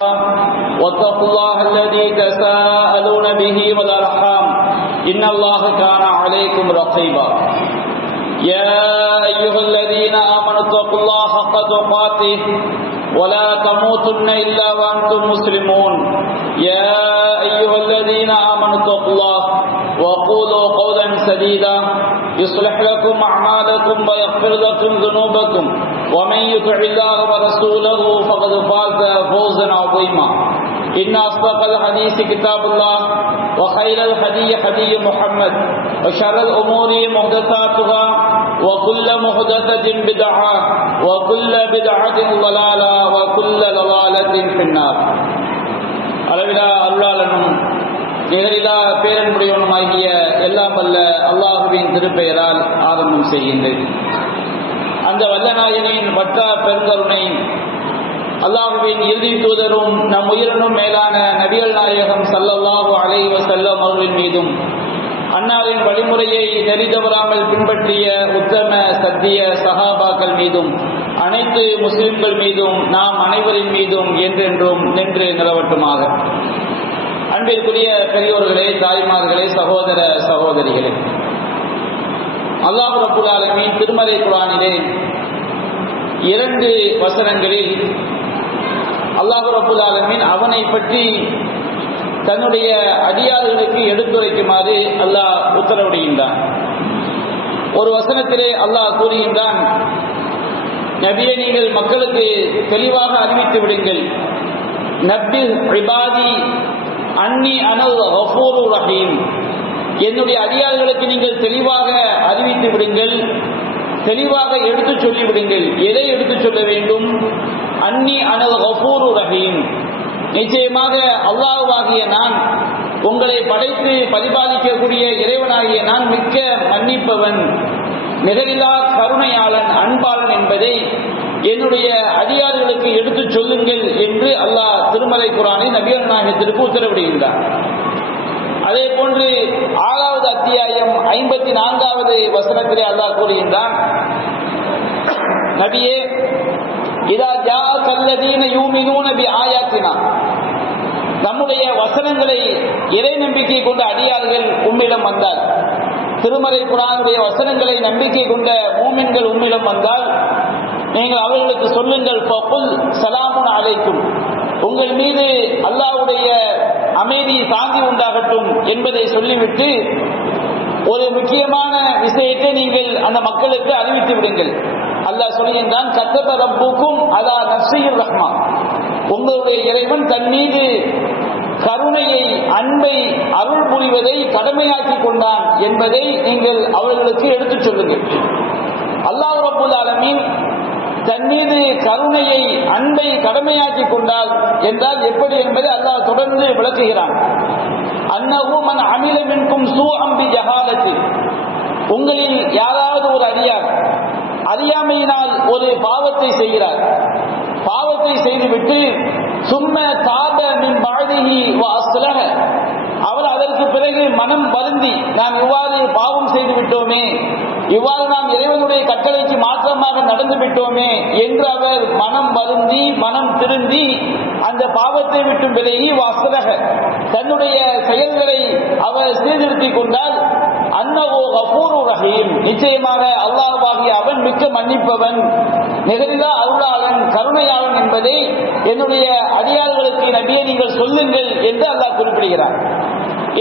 واتقوا الله الذي تساءلون به والأرحام إن الله كان عليكم رقيبا يا أيها الذين آمنوا اتقوا الله حق تقاته ولا تموتن إلا وأنتم مسلمون يا أيها الذين آمنوا اتقوا الله وقولوا قولا سديدا يصلح لكم أعمالكم ويغفر لكم ذنوبكم ومن يطع الله ورسوله فقد فاز فوزا عظيما إن أصدق الحديث كتاب الله وخير الهدي هدي محمد وشر الأمور محدثاتها وكل محدثة بدعة وكل بدعة ضلالة وكل ضلالة في النار. அளவிலா அருளாளனும் நிகரிலா பேரன்புடையவனுமாகிய எல்லாம் வல்ல அல்லாஹுவின் திருப்பெயரால் ஆரம்பம் செய்கின்றேன். அந்த வல்லநாயனின் வட்டா பெருங்கருணை அல்லாஹுவின் இறுதி தூதரும் நம் உயிரினும் மேலான நபிகள் நாயகம் ஸல்லல்லாஹு அலைஹி வஸல்லம் அவர்களின் மீதும் அன்னாரின் வழிமுறையை நெறிதவறாமல் பின்பற்றிய உத்தம சத்திய சஹாபாக்கள் மீதும் அனைத்து முஸ்லிம்கள் மீதும் நாம் அனைவரின் மீதும் என்றென்றும் நின்று நிலவட்டுமாக. அன்பிற்குரிய பெரியோர்களே, தாய்மார்களே, சகோதர சகோதரிகளே, அல்லாஹ் ரப்பல் ஆலமீன் திருமறை குர்ஆனிலே 2 வசனங்களில் அல்லாஹ் ரப்பல் ஆலமீன் அவனை பற்றி தன்னுடைய அடியார்களுக்கு எடுத்துரைக்குமாறு அல்லாஹ் உத்தரவிடுகின்றான். ஒரு வசனத்திலே அல்லாஹ் கூறுகின்றான், நபியே, நீங்கள் மக்களுக்கு தெளிவாக அறிவித்து விடுங்கள், நப்பி இபாதி அன்னி அனல் கஃபூருர் ரஹீம், என்னுடைய அடியார்களுக்கு நீங்கள் தெளிவாக அறிவித்து விடுங்கள், தெளிவாக எடுத்து சொல்லிவிடுங்கள். எதை எடுத்து சொல்ல வேண்டும்? அன்னி அனல் கஃபூருர் ரஹீம், நிச்சயமாக அல்லாஹ்வாகிய நான், உங்களை படைத்து பரிபாலிக்கக்கூடிய இறைவனாகிய நான் மிக்க மன்னிப்பவன், நிகரில்லா கருணையாளன், அன்பாளன் என்பதை என்னுடைய அடியார்களுக்கு எடுத்து சொல்லுங்கள் என்று அல்லாஹ் திருமறை குர்ஆனில் நபிகள் நாயகத்திற்கு உத்தரவிடுகின்றார். அதே போன்று 6வது அத்தியாயம் 54வது வசனத்திலே அல்லாஹ் கூறுகின்றான், நபியே, இதா ஜாஅக்கல்லதீன யூமினூன பிஆயாத்தினா, நம்முடைய வசனங்களை இறை நம்பிக்கை கொண்ட அடியார்கள் உம்மிடம் வந்தால், திருமறை குர்ஆனுடைய வசனங்களை நம்பிக்கை கொண்ட மூமின்கள் உம்மிடம் வந்தால் நீங்கள் அவர்களுக்கு சொல்லுங்கள், ஃபகுல் ஸலாமுன் அலைக்கும், உங்கள் மீது அல்லாஹ்வுடைய அமைதி சாந்தி உண்டாகட்டும் என்பதை சொல்லிவிட்டு ஒரு முக்கியமான விஷயத்தை நீங்கள் அந்த மக்களுக்கு அறிவித்து விடுங்கள். அல்லாஹ் சொல்கின்றான், கத்தப ரப்புக்கும் அலா நஃப்ஸிர் ரஹ்மா, உங்களுடைய இறைவன் தன் மீது கருணையை, அன்பை, அருள் புரிவதை கடமையாக்கி கொண்டான் என்பதை நீங்கள் அவர்களுக்கு எடுத்துச் சொல்லுங்கள். அல்லாஹ் ரப்பல் ஆலமீன் தன் மீது கருணையை, அன்பை கடமையாக்கி கொண்டால் என்றால் எப்படி என்பதை அல்லாஹ் தொடர்ந்து விளக்குகிறான். அன்னஹு மன் அமில மின்கும் சூஅம் பிஜஹாலத்தி, உங்களில் யாராவது ஒரு அடியார் அறியாமையினால் ஒரு பாவத்தை செய்கிறார், பாவத்தை செய்துவிட்டு சும்ம தாப மின் பஅதிஹி வ அஸ்லஹ, அவர் அதற்கு பிறகு மனம் வருந்தி, நாம் இவ்வாறு பாவம் செய்து விட்டோமே, இவ்வாறு நாம் இறைவனுடைய கட்டளைக்கு மாற்றமாக நடந்து விட்டோமே என்று அவர் மனம் வருந்தி, மனம் திருந்தி அந்த பாவத்தை விட்டும் விலகி வஸ்லஹ, தன்னுடைய செயல்களை அவர் சீர்திருத்திக் கொண்டால், அன்னஹு கஃபூருர் ரஹீம், நிச்சயமாக அல்லாஹ்வாகிய அவன் மிக்க மன்னிப்பவன், நிகரில்லா அருளாளன், கருணையாளன் என்பதை என்னுடைய அடியார்களுக்கு நபியே நீங்கள் சொல்லுங்கள் என்று அல்லாஹ் குறிப்பிடுகிறார்.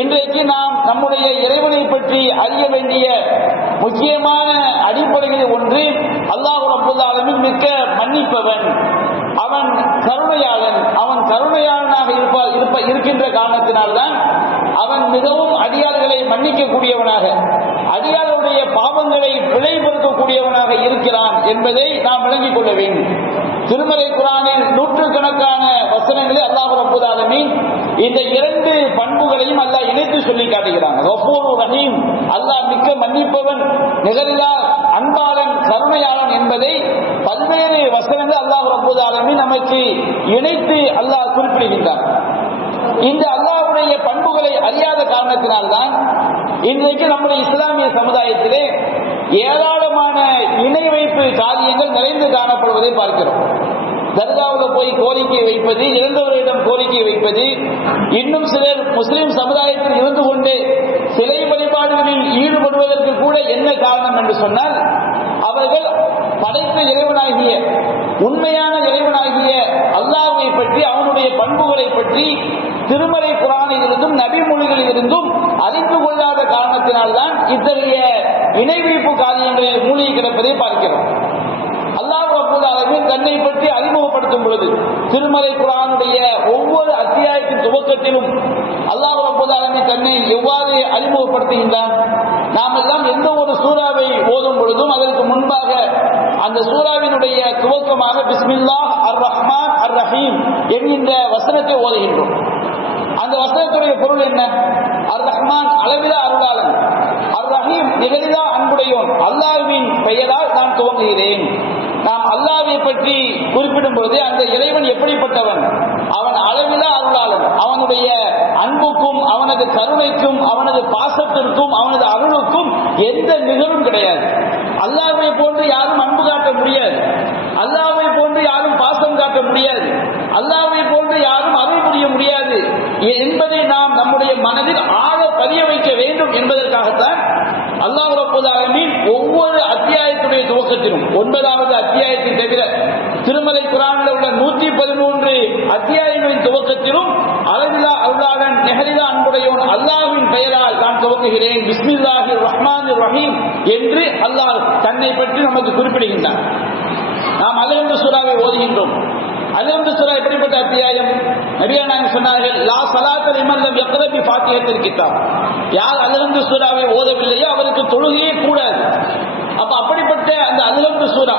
இன்றைக்கு நாம் நம்முடைய இறைவனை பற்றி அறிய வேண்டிய முக்கியமான அடிப்படைகளில் ஒன்று, அல்லாஹ் ரப்பல் ஆலமீன் மிக்க மன்னிப்பவன், அவன் கருணையாளன். அவன் கருணையாளனாக இருக்கின்ற காரணத்தினால்தான் அவன் மிகவும் அடியார்களை மன்னிக்கக்கூடியவனாக, அடியார்களுடைய பாவங்களை விளைவுபடுத்தக்கூடியவனாக இருக்கிறான் என்பதை நாம் விளங்கிக் கொள்ள வேண்டும். திருமறை குர்ஆனில் நூற்றுக்கணக்கான வசனங்களில் அல்லாஹ் ரப்பல் ஆலமீன் இந்த 2 பண்புகளையும் அல்லாஹ் இணைத்து சொல்லி காட்டுகிறான். கஃபூருர் ரஹீம், அல்லாஹ் மிக்க மன்னிப்பவன், நிகரில்லா அன்பாளன், கருணையாளன் என்பதை பல்வேறு வசனங்கள் அல்லாஹ் ரப்பல் ஆலமீன் நமக்கு இணைத்து அல்லாஹ் குறிப்பிடுகின்றான். இந்த அல்லாஹ்வுடைய பண்புகளை அறியாத காரணத்தினால்தான் இன்றைக்கு நம்முடைய இஸ்லாமிய சமுதாயத்திலே ஏராளமான இணை வைப்பு காரியங்கள் நிறைந்து காணப்படுவதை பார்க்கிறோம். தர்காவில் போய் கோரிக்கை வைப்பது, இறந்தவர்களிடம் கோரிக்கை வைப்பது, இன்னும் சிலர் முஸ்லிம் சமுதாயத்தில் இருந்து கொண்டு சிலை வழிபாடுகளில் ஈடுபடுவதற்கு கூட என்ன காரணம் என்று சொன்னால், அவர்கள் படைத்த இறைவனாகிய உண்மையான இறைவனாகிய அல்லாஹ்வை பற்றி, அவனுடைய பண்புகளை பற்றி திருமறை குர்ஆனில் இருந்தும் நபி மொழிகளில் இருந்தும் அறிந்து கொள்ளாத காரணத்தினால்தான் இத்தகைய இணை வைப்பு காரியங்களில் மூழ்கி கிடப்பதை பார்க்கிறோம். அல்லாஹ் ரப்பல் ஆலமீன் தன்னை பற்றி அறிமுகப்படுத்தும் பொழுது திருமறை குர்ஆனுடைய ஒவ்வொரு அத்தியாயத்தின் துவக்கத்திலும் அல்லாஹ் ரப்பல் ஆலமீன் தன்னை எவ்வாறு அறிமுகப்படுத்துகின்றான்? நாம் எல்லாம் எந்த ஒரு சூறாவை ஓதும் பொழுதும் அதற்கு முன்பாக அந்த சூறாவினுடைய துவக்கமாக பிஸ்மில்லாஹ் அர் ரஹ்மான் அர் ரஹீம் என்கின்ற வசனத்தை ஓதுகின்றோம். அந்த வசனத்துடைய பொருள் என்ன? அர் ரஹ்மான் அளவிலா அருளாளன், அர் ரஹீம் நிகழிலா அன்புடையோன், அல்லாஹ்வின் பெயரால் நான் துவங்குகிறேன். நாம் அல்லாஹ்வை பற்றி குறிப்பிடும் பொழுது அந்த இறைவன் எப்படிப்பட்டவன்? அவன் அளவிலா அருளாளன். அவனுடைய அன்புக்கும் அவனது கருணைக்கும் அவனது பாசத்திற்கும் அவனது அருளுக்கும் எந்த நிகழும் கிடையாது. அல்லாஹ்வை போன்று யாரும் அன்பு காட்ட முடியாது, அல்லாஹ்வை போன்று யாரும் பாசம் காட்ட முடியாது, அல்லாஹ்வை போன்று யாரும் அருள் புரிய முடியாது என்பதை நாம் நம்முடைய மனதில் ஆழ பதிய வைக்க வேண்டும் என்பதற்காகத்தான் அல்லாஹ் ரப்பல் ஆலமீன் ஒவ்வொரு அத்தியாயத்துடைய துவக்கத்திலும் 9வது அத்தியாயத்தை தவிர திருமலை குர்ஆனில் உள்ள 113 அத்தியாயங்களின் துவக்கத்திலும் அளவிலா அருளாளன் நிகழிலா அன்புடையோன் அல்லாஹ்வின் பெயரால் நான் துவங்குகிறேன் பிஸ்மில்லாஹிர் ரஹ்மானிர் ரஹீம் என்று அல்லாஹ் தன்னை பற்றி நமக்கு குறிப்பிடுகின்றான். நாம் அல்-ஹம்து சூராவை ஓதுகின்றோம். அல்-ஹம்து சூரா எப்படிப்பட்ட அத்தியாயம்? நபிகள் நாயகம் சொன்னார்கள், லா ஸலாத்த லிமன் லம் யக்ரா பி ஃபாத்திஹத்தில் கிதாப். யார் அல்-ஹம்து சூராவை ஓதவில்லையோ அவருக்கு தொழுகையே கூடாது. அப்ப அப்படிப்பட்ட அந்த அல்-ஹம்து சூரா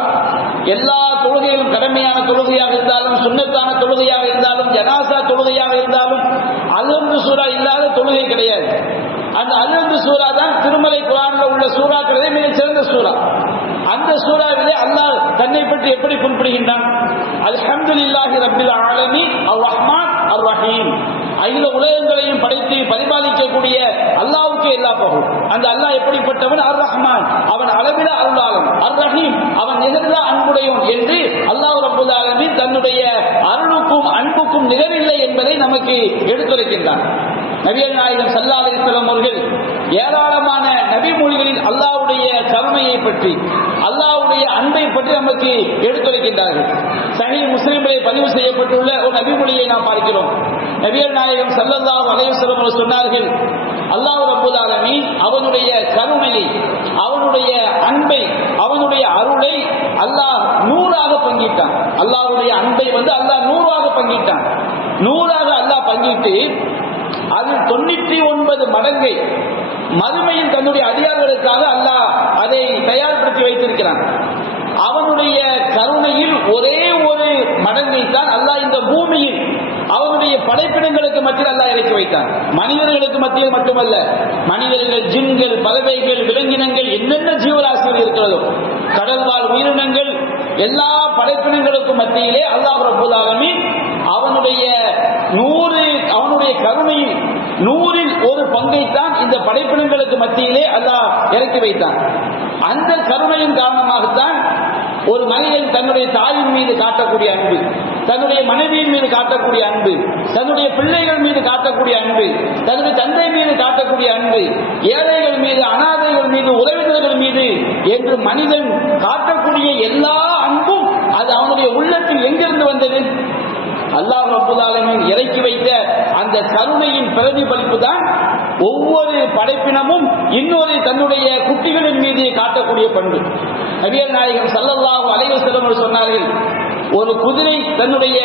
எல்லா தொழுகைகளும் கடமையான தொழுகையாக இருந்தாலும், சுன்னத்தான தொழுகையாக இருந்தாலும், ஜனாசா தொழுகையாக இருந்தாலும் அல்-ஹம்து சூரா இல்லாத தொழுகை கிடையாது. அந்த அல்-ஹம்து சூரா தான் திருமலை குர்ஆனில் உள்ள சூறாக்களே மிகச் சிறந்த சூரா. அந்த சூறாவிலே அல்லாஹ் தன்னை பற்றி எப்படி குறிப்பிடுகின்றான்? அல்ஹம்துலில்லாஹி ரப்பில் ஆலமீன் அர் ரஹ்மான் அர் ரஹீம். அகில உலகங்களையும் படைத்து பரிபாலிக்கக்கூடிய அல்லாஹ்வுக்கு எல்லா புகழும். அந்த அல்லாஹ் எப்படிப்பட்டவன்? அர் ரஹ்மான், அவன் அளவிலா அருளாளன், அர் ரஹீம், அவன் நிகரில்லா அன்புடையோன் என்று அல்லாஹ் ரப்பல் ஆலமீன் தன்னுடைய அருளுக்கும் அன்புக்கும் நிகரில்லை என்பதை நமக்கு எடுத்துரைக்கின்றான். நபிகள் நாயகம் ஸல்லல்லாஹு அலைஹி வஸல்லம் அவர்கள் ஏராளமான நபி மொழிகளில் அல்லாஹ்வுடைய கருணையை பற்றி, அல்லாஹ்வுடைய அன்பை பற்றி நமக்கு எடுத்துரைக்கின்றார்கள். சஹீஹ் முஸ்லிமிலே பதிவு செய்யப்பட்டுள்ள ஒரு நபி மொழியை நாம் பார்க்கிறோம். நபிகள் நாயகம் ஸல்லல்லாஹு அலைஹி வஸல்லம் அவர்கள் சொன்னார்கள், அல்லாஹ் ரப்பல் ஆலமீன் அவனுடைய கருணையை, அவனுடைய அன்பை, அவனுடைய அருளை அல்லாஹ் 100ஆக பங்கிட்டான். அல்லாஹ்வுடைய அன்பை அல்லாஹ் 100ஆக பங்கிட்டான். 100ஆக அல்லாஹ் பங்கிட்டு அதில் 99 மடங்கை மறுமையில் தன்னுடைய அடியார்களுக்காக அல்லாஹ் அதை தயார்படுத்தி வைத்திருக்கிறான். அவனுடைய கருணையில் ஒரே ஒரு மடங்கை தான் அல்லாஹ் இந்த பூமியில் அவனுடைய படைப்பினங்களுக்கு மத்தியில் அல்லாஹ் இறக்கி வைத்தான். மனிதர்களுக்கு மத்தியில் மட்டுமல்ல, மனிதர்கள், ஜின்கள், பறவைகள், விலங்கினங்கள், என்னென்ன ஜீவராசிகள் இருக்கிறதோ, கடல்வாழ் உயிரினங்கள், எல்லா படைப்பினங்களுக்கும் மத்தியிலே அல்லாஹ் ரப்பல் ஆலமீன் அவனுடைய கருணையில் 100ல் ஒரு பங்கைத்தான் இந்த படைப்பினங்களுக்கு மத்தியிலே அல்லாஹ் இறக்கி வைத்தான். அந்த கருணையின் காரணமாகத்தான் ஒரு மனிதன் தன்னுடைய தாயின் மீது காட்டக்கூடிய அன்பு, தன்னுடைய மனைவியின் மீது காட்டக்கூடிய அன்பு, தன்னுடைய பிள்ளைகள் மீது காட்டக்கூடிய அன்பு, தன்னுடைய தந்தை மீது காட்டக்கூடிய அன்பு, ஏழைகள் மீது, அனாதைகள் மீது, உறவினர்கள் மீது என்று மனிதன் காட்டக்கூடிய எல்லா அன்பும் அது அவனுடைய உள்ளத்தில் எங்கிருந்து வந்தது? அல்லாஹ் ரப்பல் ஆலமீன் இறக்கி வைத்த அந்த கருணையின் பிரதிபலிப்பு தான் ஒவ்வொரு படைப்பினமும் இன்னொரு தன்னுடைய குட்டிகளின் மீது காட்டக்கூடிய பண்பு. நபிகள் நாயகம் ஸல்லல்லாஹு அலைஹி வஸல்லம் சொன்னார்கள், ஒரு குதிரை தன்னுடைய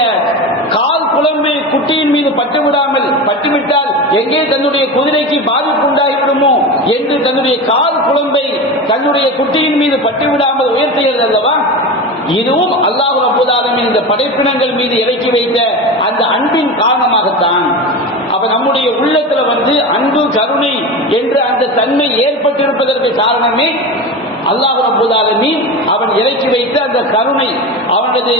கால் குழம்பு குட்டியின் மீது பட்டுவிட்டால் எங்கே தன்னுடைய குதிரைக்கு பாதிப்பு உண்டாகிவிடுமோ என்று தன்னுடைய கால் குழம்பை தன்னுடைய குட்டியின் மீது பட்டுவிடாமல் உயர்த்துகிறது அல்லவா? இதுவும் அல்லாஹ் ரப்பல் ஆலமீன் இந்த படைப்பினங்கள் மீது இறக்கி வைத்த அந்த அன்பின் காரணமாகத்தான். அப்ப நம்முடைய உள்ளத்துல அன்பு, கருணை என்ற அந்த தன்மை ஏற்பட்டிருப்பதற்கு காரணமே அல்லாஹ் ரப்பல் ஆலமீன் அவன் இறக்கி வைத்த அந்த கருணை. அவனது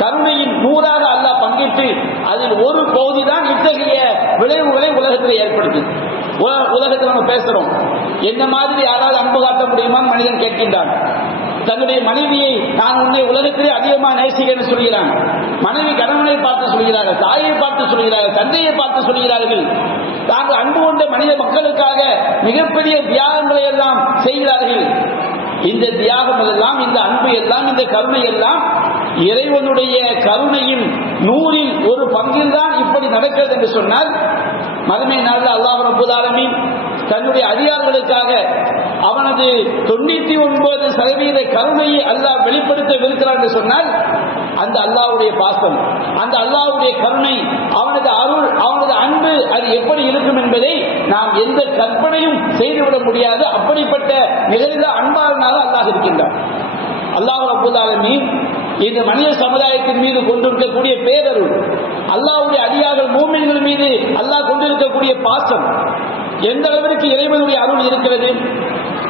கருணையின் 100ஆக அல்லாஹ் பங்கிட்டு அதில் ஒரு பகுதி தான் இத்தகைய விளைவுகளை உலகத்தில் ஏற்படுத்தி. உலகத்தில் நம்ம பேசுறோம், என்ன மாதிரி யாராவது அன்பு காட்ட முடியுமான்னு மனிதன் கேட்கின்றான். தன்னுடைய மனைவியை நான் உன்னை உலகத்திலே அதிகமாக நேசிக்கிறேன் சொல்கிறான். மனைவி கணவனை பார்த்து சொல்கிறார்கள், தாயை பார்த்து சொல்கிறார்கள், தந்தையை பார்த்து சொல்கிறார்கள். தாங்கள் அன்பு கொண்ட மனித மக்களுக்காக மிகப்பெரிய தியாகங்களை எல்லாம் செய்கிறார்கள். இந்த தியாகம் எல்லாம், இந்த அன்பு எல்லாம், இந்த கருணை எல்லாம் இறைவனுடைய கருணையின் 100ல் 1 பங்கில் தான் இப்படி நடக்கிறது என்று சொன்னால், மறுமை நாளில் அல்லாஹ் ரப்பல் ஆலமீன் தன்னுடைய அதிகாரிகளுக்காக அவனது 99% கருணையை அல்லாஹ் வெளிப்படுத்தவிருக்கிறார் என்று சொன்னால், அந்த அல்லாஹ்வுடைய பாசம், அந்த அல்லாஹ்வுடைய கருணை, அவனது அருள், அவனது அன்பு அது எப்படி இருக்கும் என்பதை நாம் எந்த கற்பனையும் செய்துவிட முடியாது. அப்படிப்பட்ட நிகழ்ந்த அன்பாளனாக அல்லாஹ் இருக்கின்றார். அல்லாஹ் ரப்பல் ஆலமீன் இந்த மனித சமுதாயத்தின் மீது கொண்டிருக்கக்கூடிய பேரருள், அல்லாஹ்வுடைய அடியார்கள் மூமின்கள் மீது அல்லாஹ் கொண்டிருக்கக்கூடிய பாசம், எந்த அளவிற்கு இறைவனுடைய அருள் இருக்கிறது.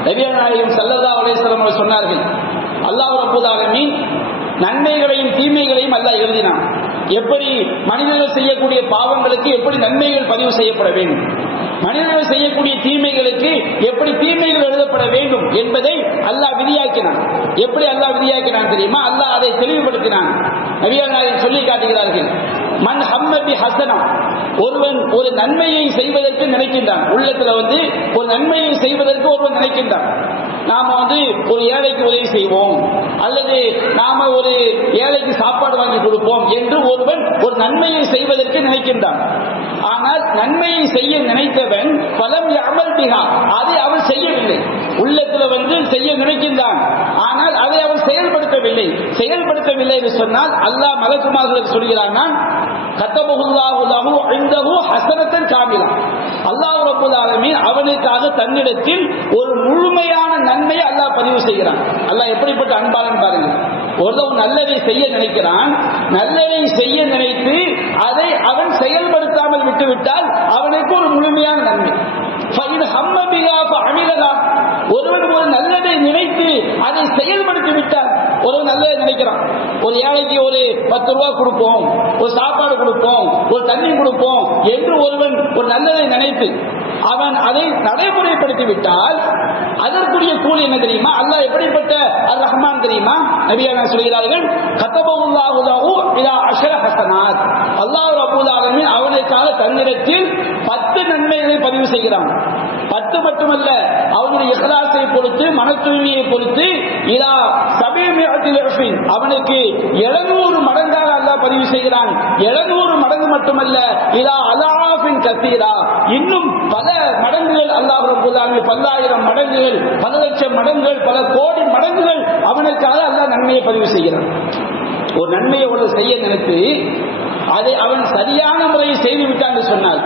நபிகள் நாயகம் ஸல்லல்லாஹு அலைஹி வஸல்லம் அவர்கள் சொன்னார்கள், அல்லாஹ் ரப்பல் ஆலமீன் நன்மைகளையும் தீமைகளையும் அல்லாஹ் எழுதினான். எப்படி மனிதர்கள் செய்யக்கூடிய பாவங்களுக்கு எப்படி நன்மைகள் பதிவு செய்யப்பட வேண்டும், மனிதர்கள் செய்யக்கூடிய தீமைகளுக்கு எப்படி தீமைகள் எழுதப்பட வேண்டும் என்பதை அல்லாஹ் விதியாக்கினான். எப்படி அல்லாஹ் விதியாக்கினான் தெரியுமா? அல்லாஹ் அதை தெளிவுபடுத்தினான். நபிகள் நாயகம் சொல்லி காட்டுகிறார்கள், மன் ஹம்ம பி ஹஸனா, ஒருவன் ஒரு நன்மையை செய்வதற்கு நினைக்கின்றான். உள்ளத்துல ஒரு நன்மையை செய்வதற்கு ஒருவன் நினைக்கின்றான். நாம ஒரு ஏழைக்கு உதவி செய்வோம், அல்லது நாம ஒரு ஏழைக்கு சாப்பாடு வாங்கி கொடுப்போம் என்று ஒருவன் ஒரு நன்மையை செய்வதற்கு நினைக்கின்றான். ஆனால் நன்மையை செய்ய நினைத்தவன் பலம் அமல் பிஹா, அதை அவன் செய்யவில்லை. உள்ளத்துல செய்ய நினைக்கின்றான், ஆனால் அதை அவன் செயல்படுத்தவில்லை. செயல்படுத்தவில்லை என்று சொன்னால் அல்லாஹ் மலக்குமார்களுக்கு சொல்கிறான், கத்தபஹுல்லாஹு லஹு இன்தஹு ஹஸனத்தன் காமிலா, அல்லாஹ் ரப்பல் ஆலமீன் அவனுக்காக தன்னிடத்தில் ஒரு முழுமையான நன்மையை அல்லாஹ் பதிவு செய்கிறான். அல்லாஹ் எப்படிப்பட்ட அன்பாளன் பாருங்க. ஒருவன் நல்லதை செய்ய நினைக்கிறான், நல்லதை செய்ய நினைத்து அதை அவன் செயல்படுத்தாமல் விட்டுவிட்டால் அவனுக்கு ஒரு முழுமையான நன்மை. ஒருவன் ஒரு நல்லதை நினைத்து அதை செயல்படுத்தி விட்டால், ஒருவன் நல்லதை நினைக்கிறான், ஒரு ஏழைக்கு ஒரு 10 ரூபாய் கொடுப்போம், ஒரு சாப்பாடு கொடுப்போம், ஒரு தண்ணி கொடுப்போம் என்று ஒருவன் ஒரு நல்லதை நினைத்து அவன் அதை நடைமுறைப்படுத்தி விட்டால் அதற்குரிய கூலி என்ன தெரியுமா? அல்லாஹ் எப்படிப்பட்ட அர் ரஹ்மான் தெரியுமா? நபிகள் சொல்கிறார்கள், கதபல்லாஹு லஹு இலா 10 ஹஸனாத், அல்லாஹ் ரப்பல் ஆலமீன் அவனுக்காக தன்னிடத்தில் 10 நன்மைகளை பதிவு செய்கிறான். 10 மட்டுமல்ல, அவனுடைய இஹ்லாஸை பொறுத்து, மன தூய்மையை பொறுத்து இலா 700 அவனுக்கு 700 மடங்காக அல்லாஹ் பதிவு செய்கிறான். 700 மடங்கு மட்டுமல்ல, இலா அலாஃபின் கஸீரா, இன்னும் பல மடங்குகள் அல்லாஹ் ரப்பல் ஆலமீன் 10,000 மடங்குகள், 10 லட்சம் மடங்குகள், பல கோடி மடங்குகள் அவனுக்காக அல்லாஹ் நன்மையை பதிவு செய்கிறான். ஒரு நன்மையை ஒன்று செய்ய நினைத்து அதை அவன் சரியான முறையில் செய்து விட்டான் சொன்னால்,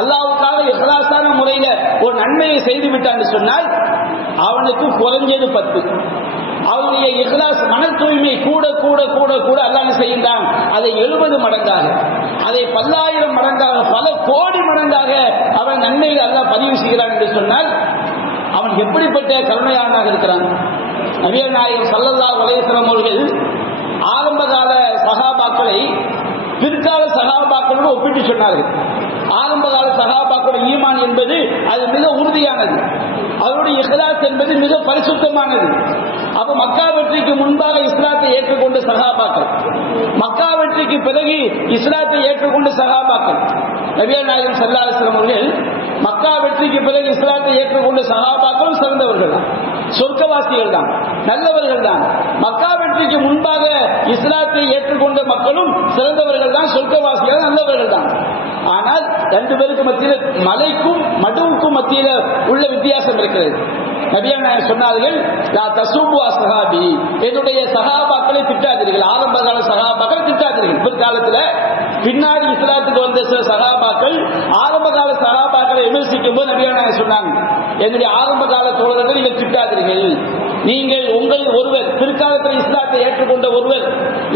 அல்லாஹ்வுக்காக இஹ்லாஸான முறையில ஒரு நன்மையை செய்து விட்டான் சொன்னால் அவனுக்கு குறைஞ்சது 10. அவனுடைய இஹ்லாஸ் மன தூய்மை கூட கூட கூட கூட அல்லாஹ் செய்கின்றான். அதை 70 மடங்காக, அதை 10,000 மடங்காக, பல கோடி மடங்காக அவன் நன்மையை அல்லாஹ் பதிவு செய்கிறான் என்று சொன்னால் அவன் எப்படிப்பட்ட கருணையாளனாக இருக்கிறான். நபிகள் நாயகம் ஸல்லல்லாஹு அலைஹி வஸல்லம் அவர்கள் ஆரம்ப கால சஹாபாக்களை பிற்கால சஹாபாக்களோடு ஒப்பிட்டு சொன்னார்கள். ஆரம்ப கால சஹாபாக்களுடைய ஈமான் என்பது அது மிக உறுதியானது, அவருடைய இஹ்லாஸ் என்பது மிக பரிசுத்தமானது. அப்ப மக்கா வெற்றிக்கு முன்பாக இஸ்லாத்தை ஏற்றுக்கொண்ட சஹாபாக்கள், மக்கா வெற்றிக்கு பிறகு இஸ்லாத்தை ஏற்றுக்கொண்ட சஹாபாக்கள், நபிகள் நாயகம் ஸல்லல்லாஹு அலைஹி வஸல்லம் அவர்கள் மக்கா வெற்றிக்கு பிறகு இஸ்லாத்தை ஏற்றுக்கொண்ட சஹாபாக்களும் சிறந்தவர்கள் தான், சொர்க்கவாசிகள் தான், நல்லவர்கள் தான். மக்கா வெற்றிக்கு முன்பாக இஸ்லாத்தை ஏற்றுக்கொண்ட மக்களும் சிறந்தவர்கள் தான், சொர்க்கவாசிகள், நல்லவர்கள் தான். ஆனால் 2 பேருக்கு மத்தியில், மலைக்கும் மடுவுக்கும் மத்தியில் உள்ள வித்தியாசம் இருக்கிறது. நபிகள் நாயகம் சொன்னார்கள், லா தஸூபு அஸ்ஹாபி, என்னுடைய சஹாபாக்களை திட்டாதீர்கள். ஆரம்ப கால சஹாபாக்களை திட்டாதீர்கள். பிற்காலத்தில் பின்னாடி இஸ்லாத்துக்கு வந்த சில சஹாபாக்கள் ஆரம்ப கால சஹாபாக்களை விமர்சிக்கும் போது நபிகள் நாயகம் சொன்னாங்க, என்னுடைய ஆரம்ப கால தோழர்கள் நீங்கள் திட்டாதீர்கள். நீங்கள் உங்கள் ஒருவர் பிற்காலத்தில் இஸ்லாத்தை ஏற்றுக்கொண்ட ஒருவர்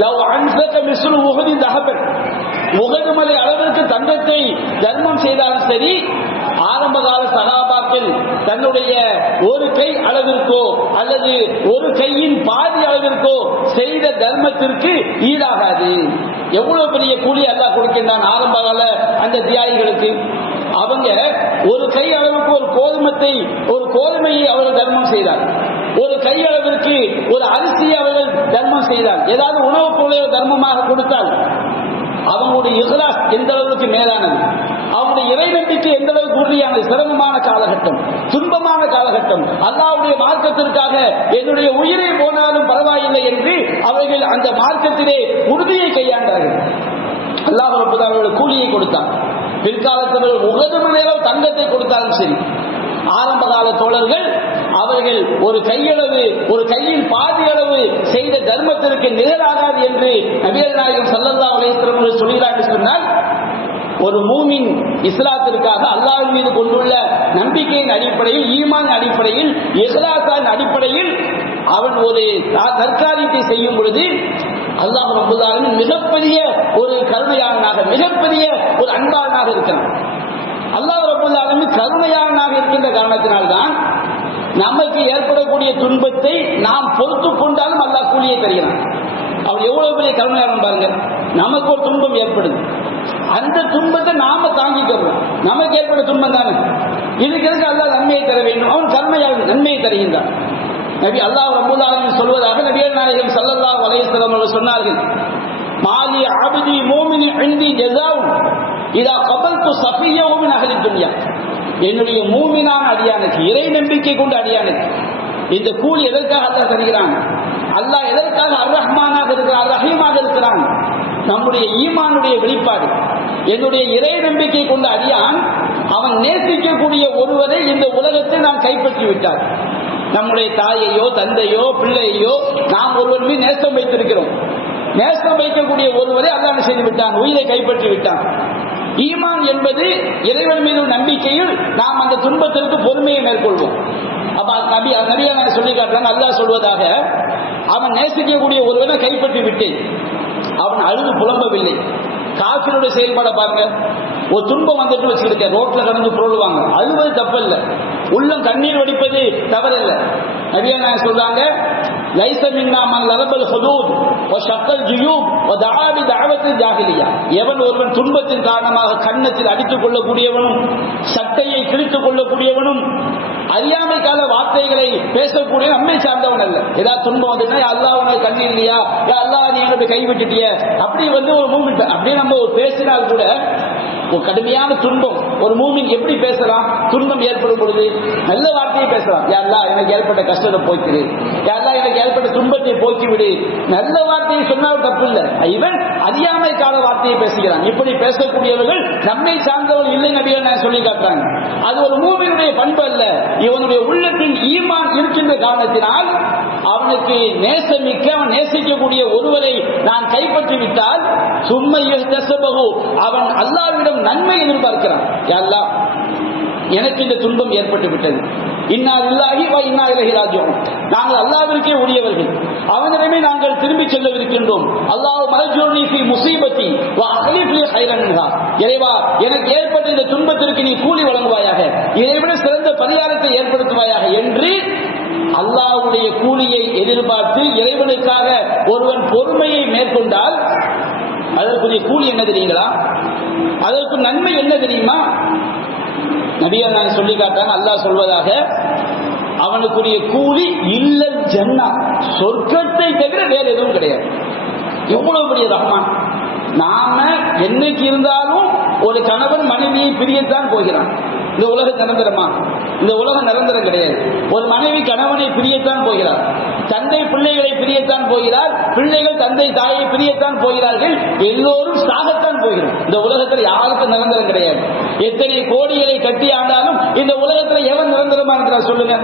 லவ் அன்ஸக மிஸ்லு உஹுதி தஹபன், உஹது மலை அளவிற்கு தங்கத்தை தர்மம் செய்தாலும் சரி, ஆரம்ப கால சஹாபாக்கள் தன்னுடைய ஒரு கை அளவிற்கோ அல்லது ஒரு கையின் பாதி அளவிற்கோ செய்த தர்மத்திற்கு ஈடாகாது. எவ்வளவு பெரிய கூலி அல்லாஹ் கொடுக்கின்றான் ஆரம்ப கால அந்த தியாகிகளுக்கு. அவங்க ஒரு கை அளவுக்கு ஒரு கோதுமையை அவர்கள் தர்மம் செய்தார். ஒரு கையளவிற்கு ஒரு அரிசியை அவர்கள் தர்மம் செய்தால், ஏதாவது உணவுப் பொருளை தர்மமாக கொடுத்தால், அவங்களுடைய இஹ்லாஸ் எந்த அளவுக்கு மேலானது, அவங்களுடைய இறை நம்பிக்கை எந்த அளவுக்கு உறுதியானது. சிரமமான காலகட்டம், துன்பமான காலகட்டம், அல்லாஹ்வுடைய மார்க்கத்திற்காக என்னுடைய உயிரை போனாலும் பரவாயில்லை என்று அவர்கள் அந்த மார்க்கத்திலே உறுதியை கையாண்டார்கள். அல்லாஹ் ரப்பல் ஆலமீன் கூலியை கொடுத்தான். பிற்காலத்தில் உகது அளவு தங்கத்தை கொடுத்தாலும் சரி, ஆரம்ப கால தோழர்கள் அவர்கள் ஒரு கையளவு, ஒரு கையில் பாதி அளவு செய்த தர்மத்திற்கு நிகராகாது என்று நபிகள் நாயகம் ஸல்லல்லாஹு அலைஹி வஸல்லம் அவர்கள் சொல்கிறார்கள். சொன்னால் ஒரு மூமின் இஸ்லாத்திற்காக அல்லாஹ்வின் மீது கொண்டுள்ள நம்பிக்கையின் அடிப்படையில், ஈமான் அடிப்படையில், இஹ்லாஸின் அடிப்படையில் அவன் ஒரு தற்காலிகத்தை செய்யும் பொழுது அல்லாஹ் ரப்பல் ஆலமீன் மிகப்பெரிய ஒரு கருணையாளனாக, மிகப்பெரிய ஒரு அன்பாளனாக இருக்கிறான். அல்லாஹ் ரப்பல் ஆலமீன் கருணையாளனாக இருக்கின்ற காரணத்தினால்தான் நமக்கு ஏற்படக்கூடிய துன்பத்தை நாம் பொறுத்துக் கொண்டாலும் அல்லாஹ் கூலியை தருகிறான். அவன் எவ்வளவு பெரிய கருணையாளன் பாருங்க. நமக்கு ஒரு துன்பம் ஏற்படுது, அந்த துன்பத்தை நாம தாங்கிக்கிறோம். நமக்கு ஏற்பட துன்பம் தானே, இதுக்கு எதுக்கு அல்லாஹ் நன்மையை தர வேண்டும்? அவன் கருணையாளன், நன்மையை தருகின்றான். நபி அல்லாஹ் ரப்பல் ஆலமீன் சொல்வதாக நபிகள் நாயகம் ஸல்லல்லாஹு அலைஹி வஸல்லம் அவர்கள் சொன்னார்கள், மாலி அப்தி மூமினி இன்தி ஜஸாஉ இதா கபல்து ஸஃபிய்யஹு மின் அஹ்லி துன்யா. என்னுடைய மூமினான அடியானுக்கு, இறை நம்பிக்கை கொண்ட அடியானுக்கு இந்த கூலி எதற்காக அல்லாஹ் தருகிறான்? அல்லாஹ் எதற்காக அர் ரஹ்மானாக இருக்கிறான், அர் ரஹீமாக இருக்கிறான்? நம்முடைய ஈமானுடைய வெளிப்பாடு. என்னுடைய இறை நம்பிக்கை கொண்ட அடியான் அவன் நேசிக்கக்கூடிய ஒருவரை இந்த உலகத்தை நாம் கைப்பற்றி விட்டார். நம்முடைய தாயையோ தந்தையோ பிள்ளையோ நாம் ஒருவர் மீது நேசம் வைத்திருக்கிறோம். நேசம் வைக்கக்கூடிய ஒருவரை அல்லாஹ் செய்து விட்டான், உயிரை கைப்பற்றி விட்டான். ஈமான் என்பது இறைவன் மீது நம்பிக்கையில் நாம் அந்த துன்பத்திற்கு பொறுமையை மேற்கொள்வோம். அப்ப நபியா சொல்லி காட்டுறாங்க, அல்லாஹ் சொல்வதாக, அவன் நேசிக்கக்கூடிய ஒருவனை கைப்பற்றி விட்டேன். அவன் அழுது புலம்பவில்லை. காஃபிருடைய செயல்பாட பாருங்க. ஒரு துன்பம் வந்துட்டு வச்சுக்கிட்டு ரோட்ல கடந்து புரளுவாங்க, அழுவது தப்பல்ல, உள்ளம் கண்ணீர் வடிப்பது தவறல்ல. நபியா நாயகம் சொல்றாங்க, லைஸ மின்னா மன் லரபல் ஹுதூத் வ ஷக்கல் ஜுயூப் வ தஆ பி தஅவத்தில் ஜாஹிலியா. எவன் ஒருவன் துன்பத்தின் காரணமாக கன்னத்தில் அடித்துக் கொள்ளக்கூடியவனும், சட்டையை கிழித்துக் கொள்ளக்கூடியவனும், அறியாமை கால வார்த்தைகளை பேசக்கூடிய நம்மை சார்ந்தவன் அல்ல. ஏதாவது துன்பம் வந்துட்டா, அல்லாஹ் உனக்கு கண்ணீர் இல்லையா, அல்லாஹ் நீ எங்களுக்கு கைவிட்டுட்டிய, அப்படி வந்து ஒரு மூமெண்ட் அப்படியே நம்ம பேசினால் கூட ஒரு கடுமையான துன்பம் ஒரு மூமின் எப்படி பேசலாம்? துன்பம் ஏற்படும் பொழுது நல்ல வார்த்தையை பேசலாம். யா அல்லாஹ் எனக்கு ஏற்பட்ட கஷ்டத்தை போக்கிடு, யா அல்லாஹ் எனக்கு ஏற்பட்ட துன்பத்தை போக்கிவிடு. நல்ல வார்த்தையை சொன்னால் தப்பு இல்லை. இவன் அறியாமை கால வார்த்தையை பேசுகிறான். இப்படி பேசக்கூடியவர்கள் நம்மை சார்ந்தவர்கள் இல்லை நபிகள் நான் சொல்லி காட்டுறாங்க. அது ஒரு மூமினுடைய பண்பு அல்ல. இவனுடைய உள்ளத்தின் ஈமான் இருக்கின்ற காரணத்தினால் அவனுக்கு நேசமிக்க, அவன் நேசிக்கக்கூடிய ஒருவரை நான் கைப்பற்றி விட்டால் அவன் அல்லாஹ்விடம் நன்மை எதிர்பார்க்கிறான். யா அல்லாஹ் எனக்கு இந்த துன்பம் ஏற்பட்டு விட்டது, இன்னா லில்லாஹி வ இன்னா இலைஹி ராஜிஊன். நாங்கள் அல்லாஹ்விற்கே உரியவர்கள், அவனிடமே நாங்கள் திரும்பி செல்லவிருக்கின்றோம். அல்லாஹ் மர்ஜூனி ஃபீ முஸீபத்தி வ அக்லிஃப் லி கைரன் மின்ஹா. இறைவா, எனக்கு ஏற்பட்ட இந்த துன்பத்திற்கு நீ கூலி வழங்குவாயாக, இதைவிட சிறந்த பரிகாரத்தை ஏற்படுத்துவாயாக என்று அல்லாஹ்வுடைய கூலியை எதிர்பார்த்து இறைவனுக்காக ஒருவன் பொறுமையை மேற்கொண்டால் அதற்குரிய கூலி என்ன தெரியுங்களா? அதற்கு நன்மை என்ன தெரியுமா? நபிகள் நான் சொல்லி காட்டாங்க, அல்லாஹ் சொல்வதாக, அவனுக்குரிய கூலி இல்லல் ஜன்னா, சொர்க்கத்தை தவிர வேற எதுவும் கிடையாது. எவ்வளவு பெரிய ரஹ்மான்! நாம என்னைக்கு இருந்தாலும் ஒரு கணவன் மனைவியை பிரியத்தான் போகிறான். இந்த உலகம் நிரந்தரமா? இந்த உலகம் நிரந்தரம் கிடையாது. ஒரு மனைவி கணவனை பிரியத்தான் போகிறார், தந்தை பிள்ளைகளை பிரியத்தான் போகிறார், பிள்ளைகள் தந்தை தாயை பிரியத்தான் போகிறார்கள், எல்லோரும் சாகத்தான் போகிறோம். இந்த உலகத்தில் யாருக்கும் நிரந்தரம் கிடையாது. எத்தனை கோடிகளை கட்டி ஆண்டாலும் இந்த உலகத்தில் எவன் நிரந்தரமா இருக்கிறார் சொல்லுங்க?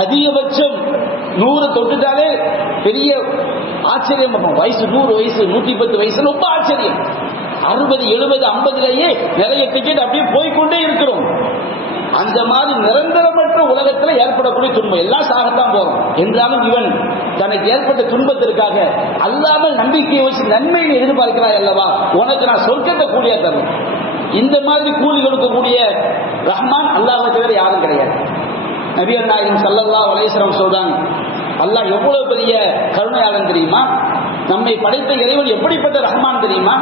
அதிகபட்சம் 100 தொட்டுட்டாலே பெரிய ஆச்சரியம். வயசு 100 வயசு 110 வயசு ரொம்ப ஆச்சரியம். 60 70 50லேயே நிறைய டிக்கெட் அப்படியே போய்கொண்டே இருக்கிறோம். அந்த மாதிரி நிரந்தரமற்ற உலகத்தில் ஏற்படக்கூடிய துன்பம் எல்லாம் சாகத்தான் போறோம். என்றாலும் இவன் தனக்கு ஏற்பட்ட துன்பத்திற்காக அல்லாமல் நம்பிக்கையை வச்சு நன்மையை எதிர்பார்க்கிறாய் அல்லவா, உனக்கு நான் சொர்க்கத்தை கூலியா தரேன். இந்த மாதிரி கூலி கொடுக்கக்கூடிய ரஹ்மான் அல்லாஹ்வை தவிர யாரும் கிடையாது. நபிகள் நாயகம் ஸல்லல்லாஹு அலைஹி வஸல்லம் சொல்றாங்க, அல்லாஹ் எவ்வளவு பெரிய கருணையாளன் தெரியுமா? நம்மை படைத்த இறைவன் எப்படிப்பட்ட ரஹ்மான் தெரியுமா?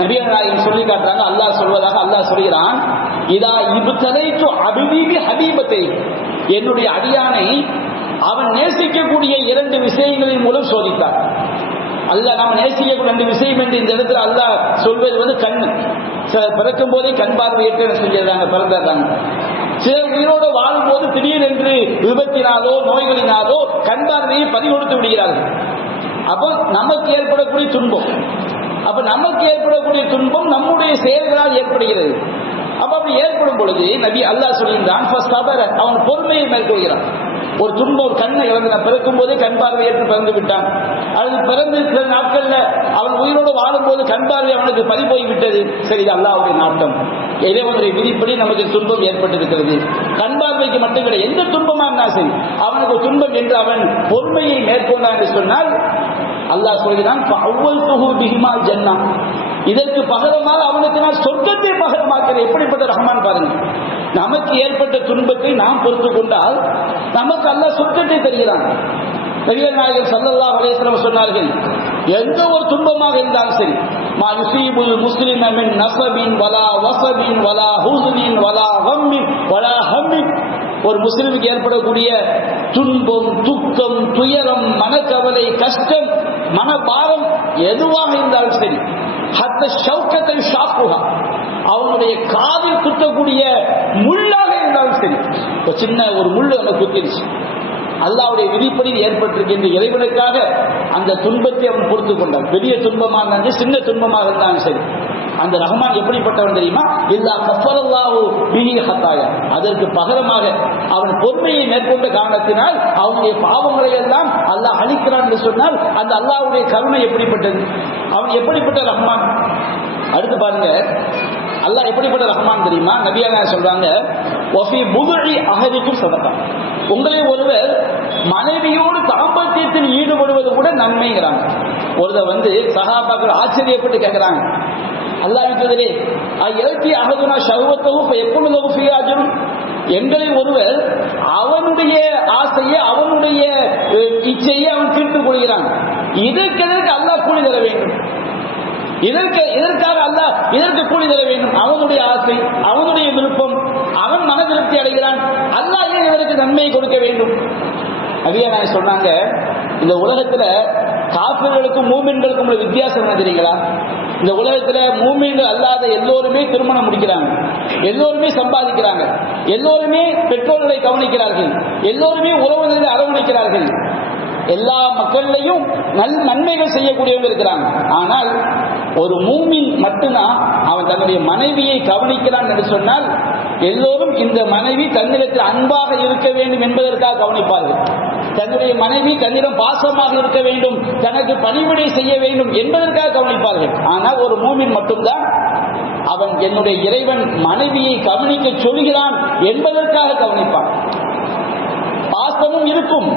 நபிகள் நாயகம் சொல்லி காட்டுறாங்க, அல்லாஹ் சொல்வதாக, அல்லாஹ் சொல்கிறான், இதா இப்தலைத்து அபிபி ஹபீபத்தை, என்னுடைய அடியானை அவன் நேசிக்கக்கூடிய 2 விஷயங்களின் மூலம் சோதித்தான். அல்லாஹ் நாம் நேசிக்கக்கூடிய 2 விஷயம் என்று இந்த இடத்துல அல்லாஹ் சொல்வது கண்ணு. பிறக்கும் போதே கண் பார்வையற்ற சொல்லிடுறாங்க, பிறந்தாங்க. சிலர் உயிரோடு வாழும் போது திடீரென்று விபத்தினாலோ நோய்களினாலோ கண் பார்வையை பறிகொடுத்து விடுகிறார்கள். அப்போ நமக்கு ஏற்படக்கூடிய துன்பம், நமக்கு ஏற்படக்கூடிய துன்பம் நம்முடைய செயல்களால் ஏற்படுகிறது. அப்படி ஏற்படும் பொழுது நபி அல்லாஹ் சொல்கின்றான், அவன் பொறுமையை மேற்கொள்கிறான். ஒரு துன்பம், ஒரு கண்ணை இழந்த பிறக்கும் போதே கண் பார்வையற்று பிறந்து விட்டான், அல்லது பிறந்து சில நாட்கள்ல அவன் உயிரோடு வாழும் போது கண் பார்வை அவனுக்கு பறி போய் விட்டது. சரி, அல்லாஹ்வுடைய நாட்டம், இறைவனுடைய விதிப்படி நமக்கு துன்பம் ஏற்பட்டிருக்கிறது. கண் பார்வைக்கு மட்டும் கிடையாது, எந்த துன்பமா இருந்தா சரி அவனுக்கு துன்பம் என்று அவன் பொறுமையை மேற்கொண்டான் என்று சொன்னால் அல்லாஹ் சொல்கிறான், இதற்கு பகரமாக அவனுக்கு நான் சொர்க்கத்தை பகரமாக்கிறேன். எப்படிப்பட்ட ரஹ்மான் பாருங்க. நமக்கு ஏற்பட்ட துன்பத்தை நாம் பொறுத்து கொண்டால் நமக்கு அல்லாஹ் சொர்க்கத்தை தருகிறான். நபிகள் நாயகம் ஸல்லல்லாஹு அலைஹி வஸல்லம் சொன்னார்கள், எந்த ஒரு துன்பமாக இருந்தாலும் சரி, மா யுஸீபுல் முஸ்லிம மின் நஸபின் வலா வஸபின் வலா ஹுஸ்னின் வலா கம்மின் வலா ஹம்மின், ஒரு முஸ்லிமுக்கு ஏற்படக்கூடிய துன்பம், துக்கம், துயரம், மனக்கவலை, கஷ்டம், மனபாரம் எதுவாக இருந்தாலும் சரி, ஹத்த ஷௌகத்தை ஷாக்குஹா, அவனுடைய காதில் குத்தக்கூடிய முள்ளாக இருந்தாலும் சரி, சின்ன ஒரு முள்ளு அந்த குத்திருச்சு, அல்லாஹ்வுடைய விதிப்படி ஏற்பட்டிருக்கின்ற இறைவனுக்காக அந்த துன்பத்தை அவன் பொறுத்து கொண்டான். பெரிய துன்பமாக இருந்தாலும் சின்ன துன்பமாக இருந்தாலும் சரி, அந்த ரஹ்மான் எப்படிப்பட்டவன் தெரியுமா? இல்லா கஃபரல்லாஹு பிஹி ஹத்தாயா, அதற்கு பகரமாக அவன் பொறுமையை மேற்கொண்ட காரணத்தினால் அவனுடைய பாவங்களை எல்லாம் அல்லாஹ் அழிக்கிறான் என்று சொன்னால் அந்த அல்லாஹ்வுடைய கருணை எப்படிப்பட்டது, அவன் எப்படிப்பட்ட ரஹ்மான். அடுத்து பாருங்க, அல்லாஹ் எப்படிப்பட்ட ரஹ்மான் தெரியுமா? நபியா சொல்றாங்க, வஃபி புதுஇ அஹதிக்கும் சதகா, உங்களை ஒருவர் மனைவியோடு தாம்பத்தியத்தில் ஈடுபடுவது கூட நன்மைங்கிறாங்க. ஒருவர் சஹாபாக்கள் ஆச்சரியப்பட்டு கேட்கிறாங்க, அல்லாஹ்விடத்திலே அயல்தி அஹதுனா ஷஹவத்தஹு ஃபயக்குனு ஃபீ அஜ்ரும், எங்களை ஒருவர் அவனுடைய ஆசையை அவனுடைய இச்சையை அவன் தீர்த்துக் கொள்கிறான், இதற்கு அல்லாஹ் கூலி தர வேண்டும், இதற்காக அல்லாஹ் இதற்கு கூலி தர வேண்டும். அவனுடைய ஆசை, அவனுடைய விருப்பம், அவன் மன திருப்தி அடைகிறான், அல்லாஹ் ஏன் இவருக்கு நன்மையை கொடுக்க வேண்டும்? நபியா சொன்னாங்க, இந்த உலகத்துல காஃபிர்களுக்கும் மூமின்களுக்கும் உள்ள வித்தியாசம் என்ன தெரியுங்களா? இந்த உலகத்துல மூமின்கள் அல்லாத எல்லோருமே திருமணம் முடிக்கிறாங்க, எல்லோருமே சம்பாதிக்கிறாங்க, எல்லோருமே பெற்றோர்களை கவனிக்கிறார்கள், எல்லோருமே உறவினர்களை அரவணைக்கிறார்கள், எல்லா மக்களிலையும் நன்மைகள் செய்யக்கூடியவங்க இருக்கிறாங்க. ஆனால் ஒரு மூமின் மட்டும்தான் அவன் தன்னுடைய மனைவியை கவனிக்கிறான் என்று சொன்னால் எல்லோரும் இந்த மனைவி தன்னிடத்தில் அன்பாக இருக்க வேண்டும் என்பதற்காக கவனிப்பார்கள், தன்னுடைய மனைவி தன்னிடம் பாசமாக இருக்க வேண்டும், தனக்கு பணிவிடை செய்ய வேண்டும் என்பதற்காக கவனிப்பார்கள். ஆனால் ஒரு மூமின் மட்டும்தான் அவன் என்னுடைய இறைவன் மனைவியை கவனிக்க சொல்கிறான் என்பதற்காக கவனிப்பான். பாசமும் இருக்கும்.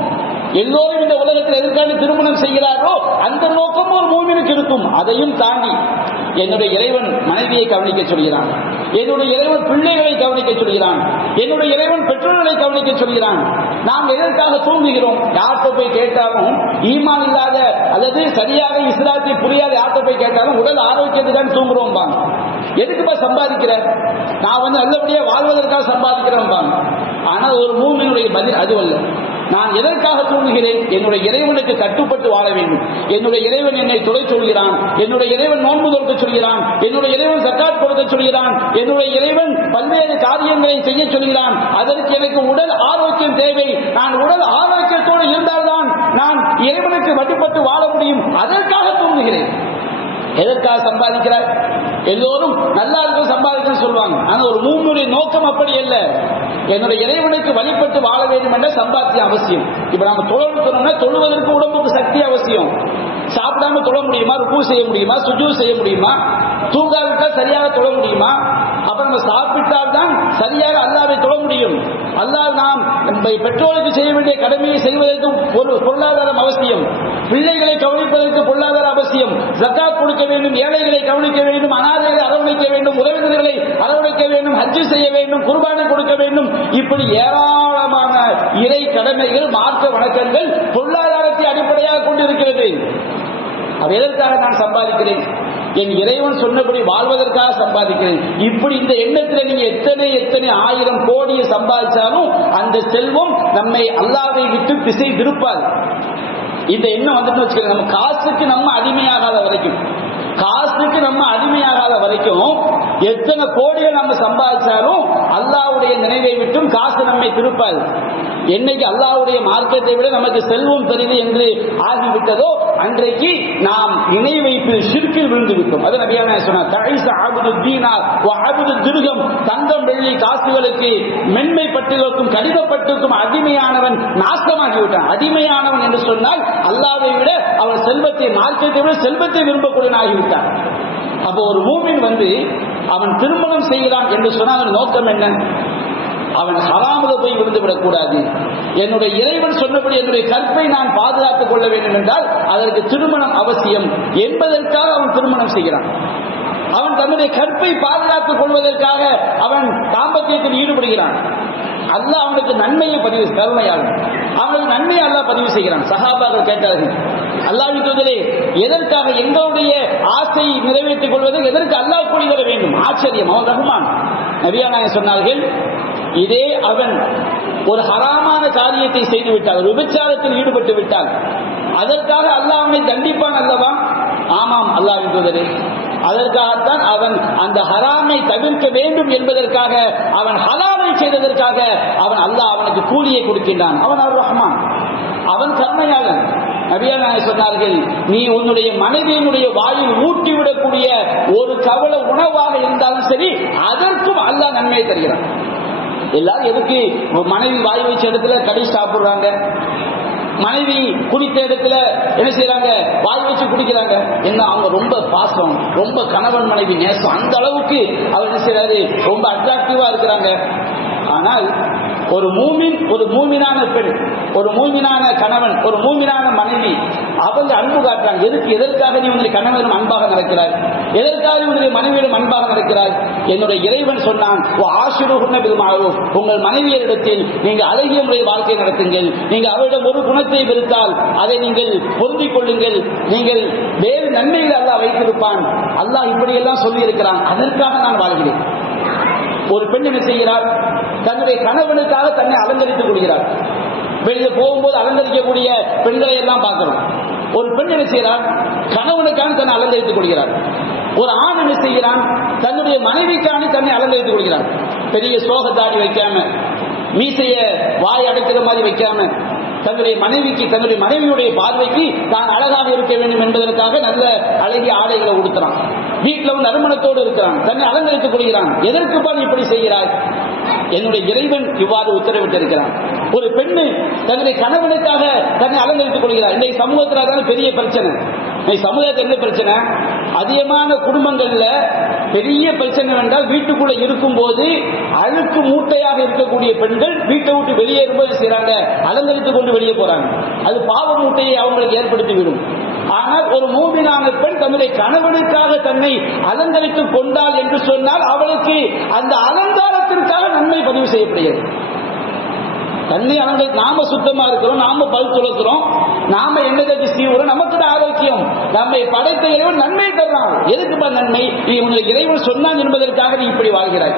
எல்லோரும் இந்த உலகத்தில் எதற்காக திருமணம் செய்கிறாரோ அந்த நோக்கம் ஒரு மூமினுக்கு இருக்கும். அதையும் தாண்டி என்னுடைய இறைவன் மனைவியை கவனிக்க சொல்கிறான், என்னுடைய இறைவன் பிள்ளைகளை கவனிக்க சொல்கிறான், என்னுடைய இறைவன் பெற்றோர்களை கவனிக்க சொல்கிறான். நாம் எதற்காக தூங்குகிறோம்? யார்கிட்ட போய் கேட்டாலும் ஈமான் இல்லாத அல்லது சரியாக இஸ்லாத்தை புரியாத யார்கிட்ட போய் கேட்டாலும் உடல் ஆரோக்கியத்துக்காக தூங்குறோம் பாங்க. எதுக்குப்பா சம்பாதிக்கிற? நான் நல்லபடியா வாழ்வதற்காக சம்பாதிக்கிறேன் பாங்க. ஆனால் ஒரு மூமினுடைய பதில் அது அல்ல. நான் எதற்காக தூங்குகிறேன்? என்னுடைய இறைவனுக்கு கட்டுப்பட்டு வாழ வேண்டும். என்னுடைய இறைவன் என்னை தொலை சொல்கிறான், என்னுடைய இறைவன் நோன்பு தொடுக்க சொல்கிறான், என்னுடைய இறைவன் ஜக்காத் கொடுக்க சொல்கிறான், என்னுடைய இறைவன் பல்வேறு காரியங்களை செய்ய சொல்கிறான். அதற்கு எனக்கு உடல் ஆரோக்கியம் தேவை. நான் உடல் ஆரோக்கியத்தோடு இருந்தால்தான் நான் இறைவனுக்கு வழிபட்டு வாழ முடியும். அதற்காக தூங்குகிறேன். எதற்காக சம்பாதிக்கிறார்? எல்லோரும் நல்லா இருக்க சம்பாதிக்கணும்னு சொல்லுவாங்க. ஆனா ஒரு மூமினுடைய நோக்கம் அப்படி அல்ல. என்னுடைய இறைவனுக்கு வழிபட்டு வாழ வேண்டும் என்ற சம்பாத்தியம் அவசியம். இப்ப நம்ம தொழணும்னா தொழுவதற்கு உடம்புக்கு சக்தி அவசியம். சாப்பிடாம தொழ முடியுமா? ருக்கு செய்ய முடியுமா? சுஜூத் செய்ய முடியுமா? தூங்காவிட்டால் சரியாக தொழ முடியுமா? அப்ப நம்ம சாப்பிட்டால் தான் சரியாக அல்லாஹ்வை தொழ முடியும். அல்லாஹ் நாம் பெற்றோருக்கு செய்ய வேண்டிய கடமையை செய்வதற்கு ஒரு பொருளாதாரம் அவசியம், பிள்ளைகளை கவனிப்பதற்கு பொருளாதார அவசியம், ஜக்காத் கொடுக்க வேண்டும், ஏழைகளை கவனிக்க வேண்டும், அனாதைகளை அரவணைக்க வேண்டும், உறவினர்களை அரவணைக்க வேண்டும், ஹஜ் செய்ய வேண்டும், குர்பானை கொடுக்க வேண்டும். இப்படி ஏராளமான இறை கடமைகள், மார்க்க வணக்கங்கள் பொருளாதாரத்தை அடிப்படையாக கொண்டு இருக்கிறது. அவ எதற்காக நான் சம்பாதிக்கிறேன்? என் இறைவன் சொன்னபடி வாழ்வதற்காக சம்பாதிக்கிறேன். இப்படி இந்த எண்ணத்தில் நீங்க எத்தனை ஆயிரம் கோடியை சம்பாதிச்சாலும் அந்த செல்வம் நம்மை அல்லாஹ்வை விட்டு திசை திருப்பாது. இந்த எண்ணம் வந்துட்டு வச்சுக்கோங்க. நம்ம காசுக்கு நம்ம அடிமையாகாத வரைக்கும் எத்தனை கோடிகள் நம்ம சம்பாதிச்சாலும் அல்லாஹ்வுடைய நினைவை விட்டும் காசு நம்மை திருப்பாது. என்னைக்கு அல்லாஹ்வுடைய மார்க்கத்தை விட நமக்கு செல்வம் பெரிது என்று ஆகிவிட்டதோ அன்றைக்கு நாம் இணை வைப்பு ஷிர்கில் விழுந்து விட்டோம். அது நபியா சொன்னார், தஈஸ அப்து தீனார் வ அப்து திர்ஹம், தங்கம் வெள்ளி காசுகளுக்கு மென்மைப்பட்டுக்கும் கடிதப்பட்டுக்கும் அடிமையானவன் நாசமாகி விட்டான். அடிமையானவன் என்று சொன்னால் அல்லாஹ்வை விட அவன் செல்வத்தை, மார்க்கத்தை விட செல்வத்தை விரும்பக்கூடியவன் ஆகிவிட்டான். அப்போ ஒரு மூமின் அவன் திருமணம் செய்கிறான் என்று சொன்னால் அவன் நோக்கம் என்ன? அவன் ஹராமுல போய் விழுந்து விடக்கூடாது. என்னுடைய இறைவன் சொன்னபடி என்னுடைய கற்பை நான் பாதுகாத்துக் கொள்ள வேண்டும் என்றால் அதற்கு திருமணம் அவசியம் என்பதற்காக அவன் திருமணம் செய்கிறான். அவன் தன்னுடைய கற்பை பாதுகாத்துக் கொள்வதற்காக அவன் தாம்பத்தியத்தில் ஈடுபடுகிறான். அல்லாஹ் அவனுக்கு நன்மையை பதிவு, கருணையாளன் அவனுக்கு நன்மையை அல்லாஹ் பதிவு செய்கிறான். சஹாபாக்கள் கேட்டார்கள், அல்லாஹ்வின் தூதரே, எதற்காக எங்களுடைய ஆசையை நிறைவேற்றிக் கொள்வதற்கு எதற்கு அல்லாஹ் கூலி தர வேண்டும்? ஆச்சரியம். அவன் ரஹ்மான். நபியா நாயகம் சொன்னார்கள், இதே அவன் ஒரு ஹராமான காரியத்தை செய்து விட்டால், ஒரு விபச்சாரத்தில் ஈடுபட்டு விட்டால் அதற்காக அல்லாஹ் அவனை தண்டிப்பான் அல்லவா? ஆமாம் அல்லாஹ்வின் தூதரே, அதற்காகத்தான் அவன் அந்த ஹராமை தவிர்க்க வேண்டும் என்பதற்காக, அவன் ஹலாலை செய்ததற்காக அவன் அல்லாஹ் அவனுக்கு கூலியை கொடுக்கின்றான். அவன் அர் ரஹ்மான், அவன் கருணையாளன். நபியா நாயகம் சொன்னார்கள், நீ உன்னுடைய மனைவியினுடைய வாயில் ஊட்டிவிடக்கூடிய ஒரு கவல உணவாக இருந்தாலும் சரி அதற்கும் அல்லாஹ் நன்மையை தருகிறான். எல்லாரும் எதுக்கு மனைவி வாய் வச்ச இடத்துல கடை சாப்பிடுறாங்க, மனைவி குடித்த இடத்துல என்ன செய்யறாங்க, வாய் வச்சு குடிக்கிறாங்க? என்ன, அவங்க ரொம்ப பாசம், ரொம்ப கணவன் மனைவி நேசம், அந்த அளவுக்கு அவர் என்ன செய்யறாரு, ரொம்ப அட்ராக்டிவா இருக்கிறாங்க. ஆனால் ஒரு மூமின், ஒரு மூமினான பெண், ஒரு மூமினான கணவன், ஒரு மூமினான மனைவி அவங்க அன்பு காட்டுறாங்க. எதற்காக நீ உங்களுடைய கணவனும் அன்பாக நடக்கிறாய்? எதற்காக உங்களுடைய மனைவியிடம் அன்பாக நடக்கிறாய்? என்னுடைய இறைவன் சொன்னான், உங்கள் மனைவியரிடத்தில் நீங்கள் அழகிய முறை வாழ்க்கை நடத்துங்கள். நீங்கள் அவரிடம் ஒரு குணத்தை வெறுத்தால் அதை நீங்கள் பொருந்திக் கொள்ளுங்கள். நீங்கள் வேறு நன்மைகளை அல்லாஹ் வைத்திருப்பான். அல்லாஹ் இப்படியெல்லாம் சொல்லி இருக்கிறான். அதற்காக நான் வாழ்கிறேன். ஒரு பெண் என்ன செய்கிறார்? தன்னுடைய கணவனுக்காக தன்னை அலங்கரித்துக் கொள்கிறார். வெளியே போகும்போது அலங்கரிக்கக்கூடிய பெண்களை எல்லாம் பார்க்கிறோம். ஒரு பெண் என்ன செய்கிறார்? கணவனுக்காக தன்னை அலங்கரித்துக் கொள்கிறார். ஒரு ஆண் என்ன செய்கிறான்? தன்னுடைய மனைவிக்கான தன்னை அலங்கரித்துக் கொள்கிறார். பெரிய சோகத்தாடி வைக்காம, மீசைய வாய் அடைக்கிற மாதிரி வைக்காம, தன்னுடைய மனைவிக்கு, தன்னுடைய மனைவியுடைய பார்வைக்கு தான் அழகாக இருக்க வேண்டும் என்பதற்காக நல்ல அழகிய ஆடைகளை உடுத்துறான். வீட்டில் நறுமணத்தோடு இருக்கிறான், தன்னை அலங்கரித்துக் கொள்கிறான். எதற்கு பால் இப்படி செய்கிறாய்? என்னுடைய இறைவன் இவ்வாறு உத்தரவிட்டிருக்கிறான். ஒரு பெண்ணு தன்னுடைய கணவனுக்காக தன்னை அலங்கரித்துக் கொள்கிறார். இன்றைய சமூகத்தில் அதான் பெரிய பிரச்சனை. சமூகத்தில் என்ன பிரச்சனை? அதிகமான குடும்பங்கள்ல பெரிய பிரச்சனை என்றால், வீட்டுக்குள்ள இருக்கும் போது அழுக்கு மூட்டையாக இருக்கக்கூடிய பெண்கள் வீட்டை விட்டு வெளியேறும்போது செய்றாங்க, அலங்கரித்துக் கொண்டு வெளியே போறாங்க. அது பாவ மூட்டையை அவங்களுக்கு ஏற்படுத்திவிடும். ஆனால் ஒரு மூமினான பெண் தன்னுடைய கணவனுக்காக தன்னை அலங்கரித்துக் கொண்டாள் என்று சொன்னால் அவளுக்கு அந்த அலங்காரத்திற்காக நன்மை பதிவு செய்யப்படுகிறது. தன்னை அலங்கரி, நாம சுத்தமா இருக்கிறோம், நாம பல் துளக்கிறோம், நாம எண்ணெய் சீவுறோம், நமக்கு தான் ஆரோக்கியம். நம்மை படைத்த இறைவன் நன்மை தர்றான். எதுக்குப்பா நன்மை? நீ உன்னுடைய இறைவன் சொன்னான் என்பதற்காக நீ இப்படி வாழ்கிறாய்.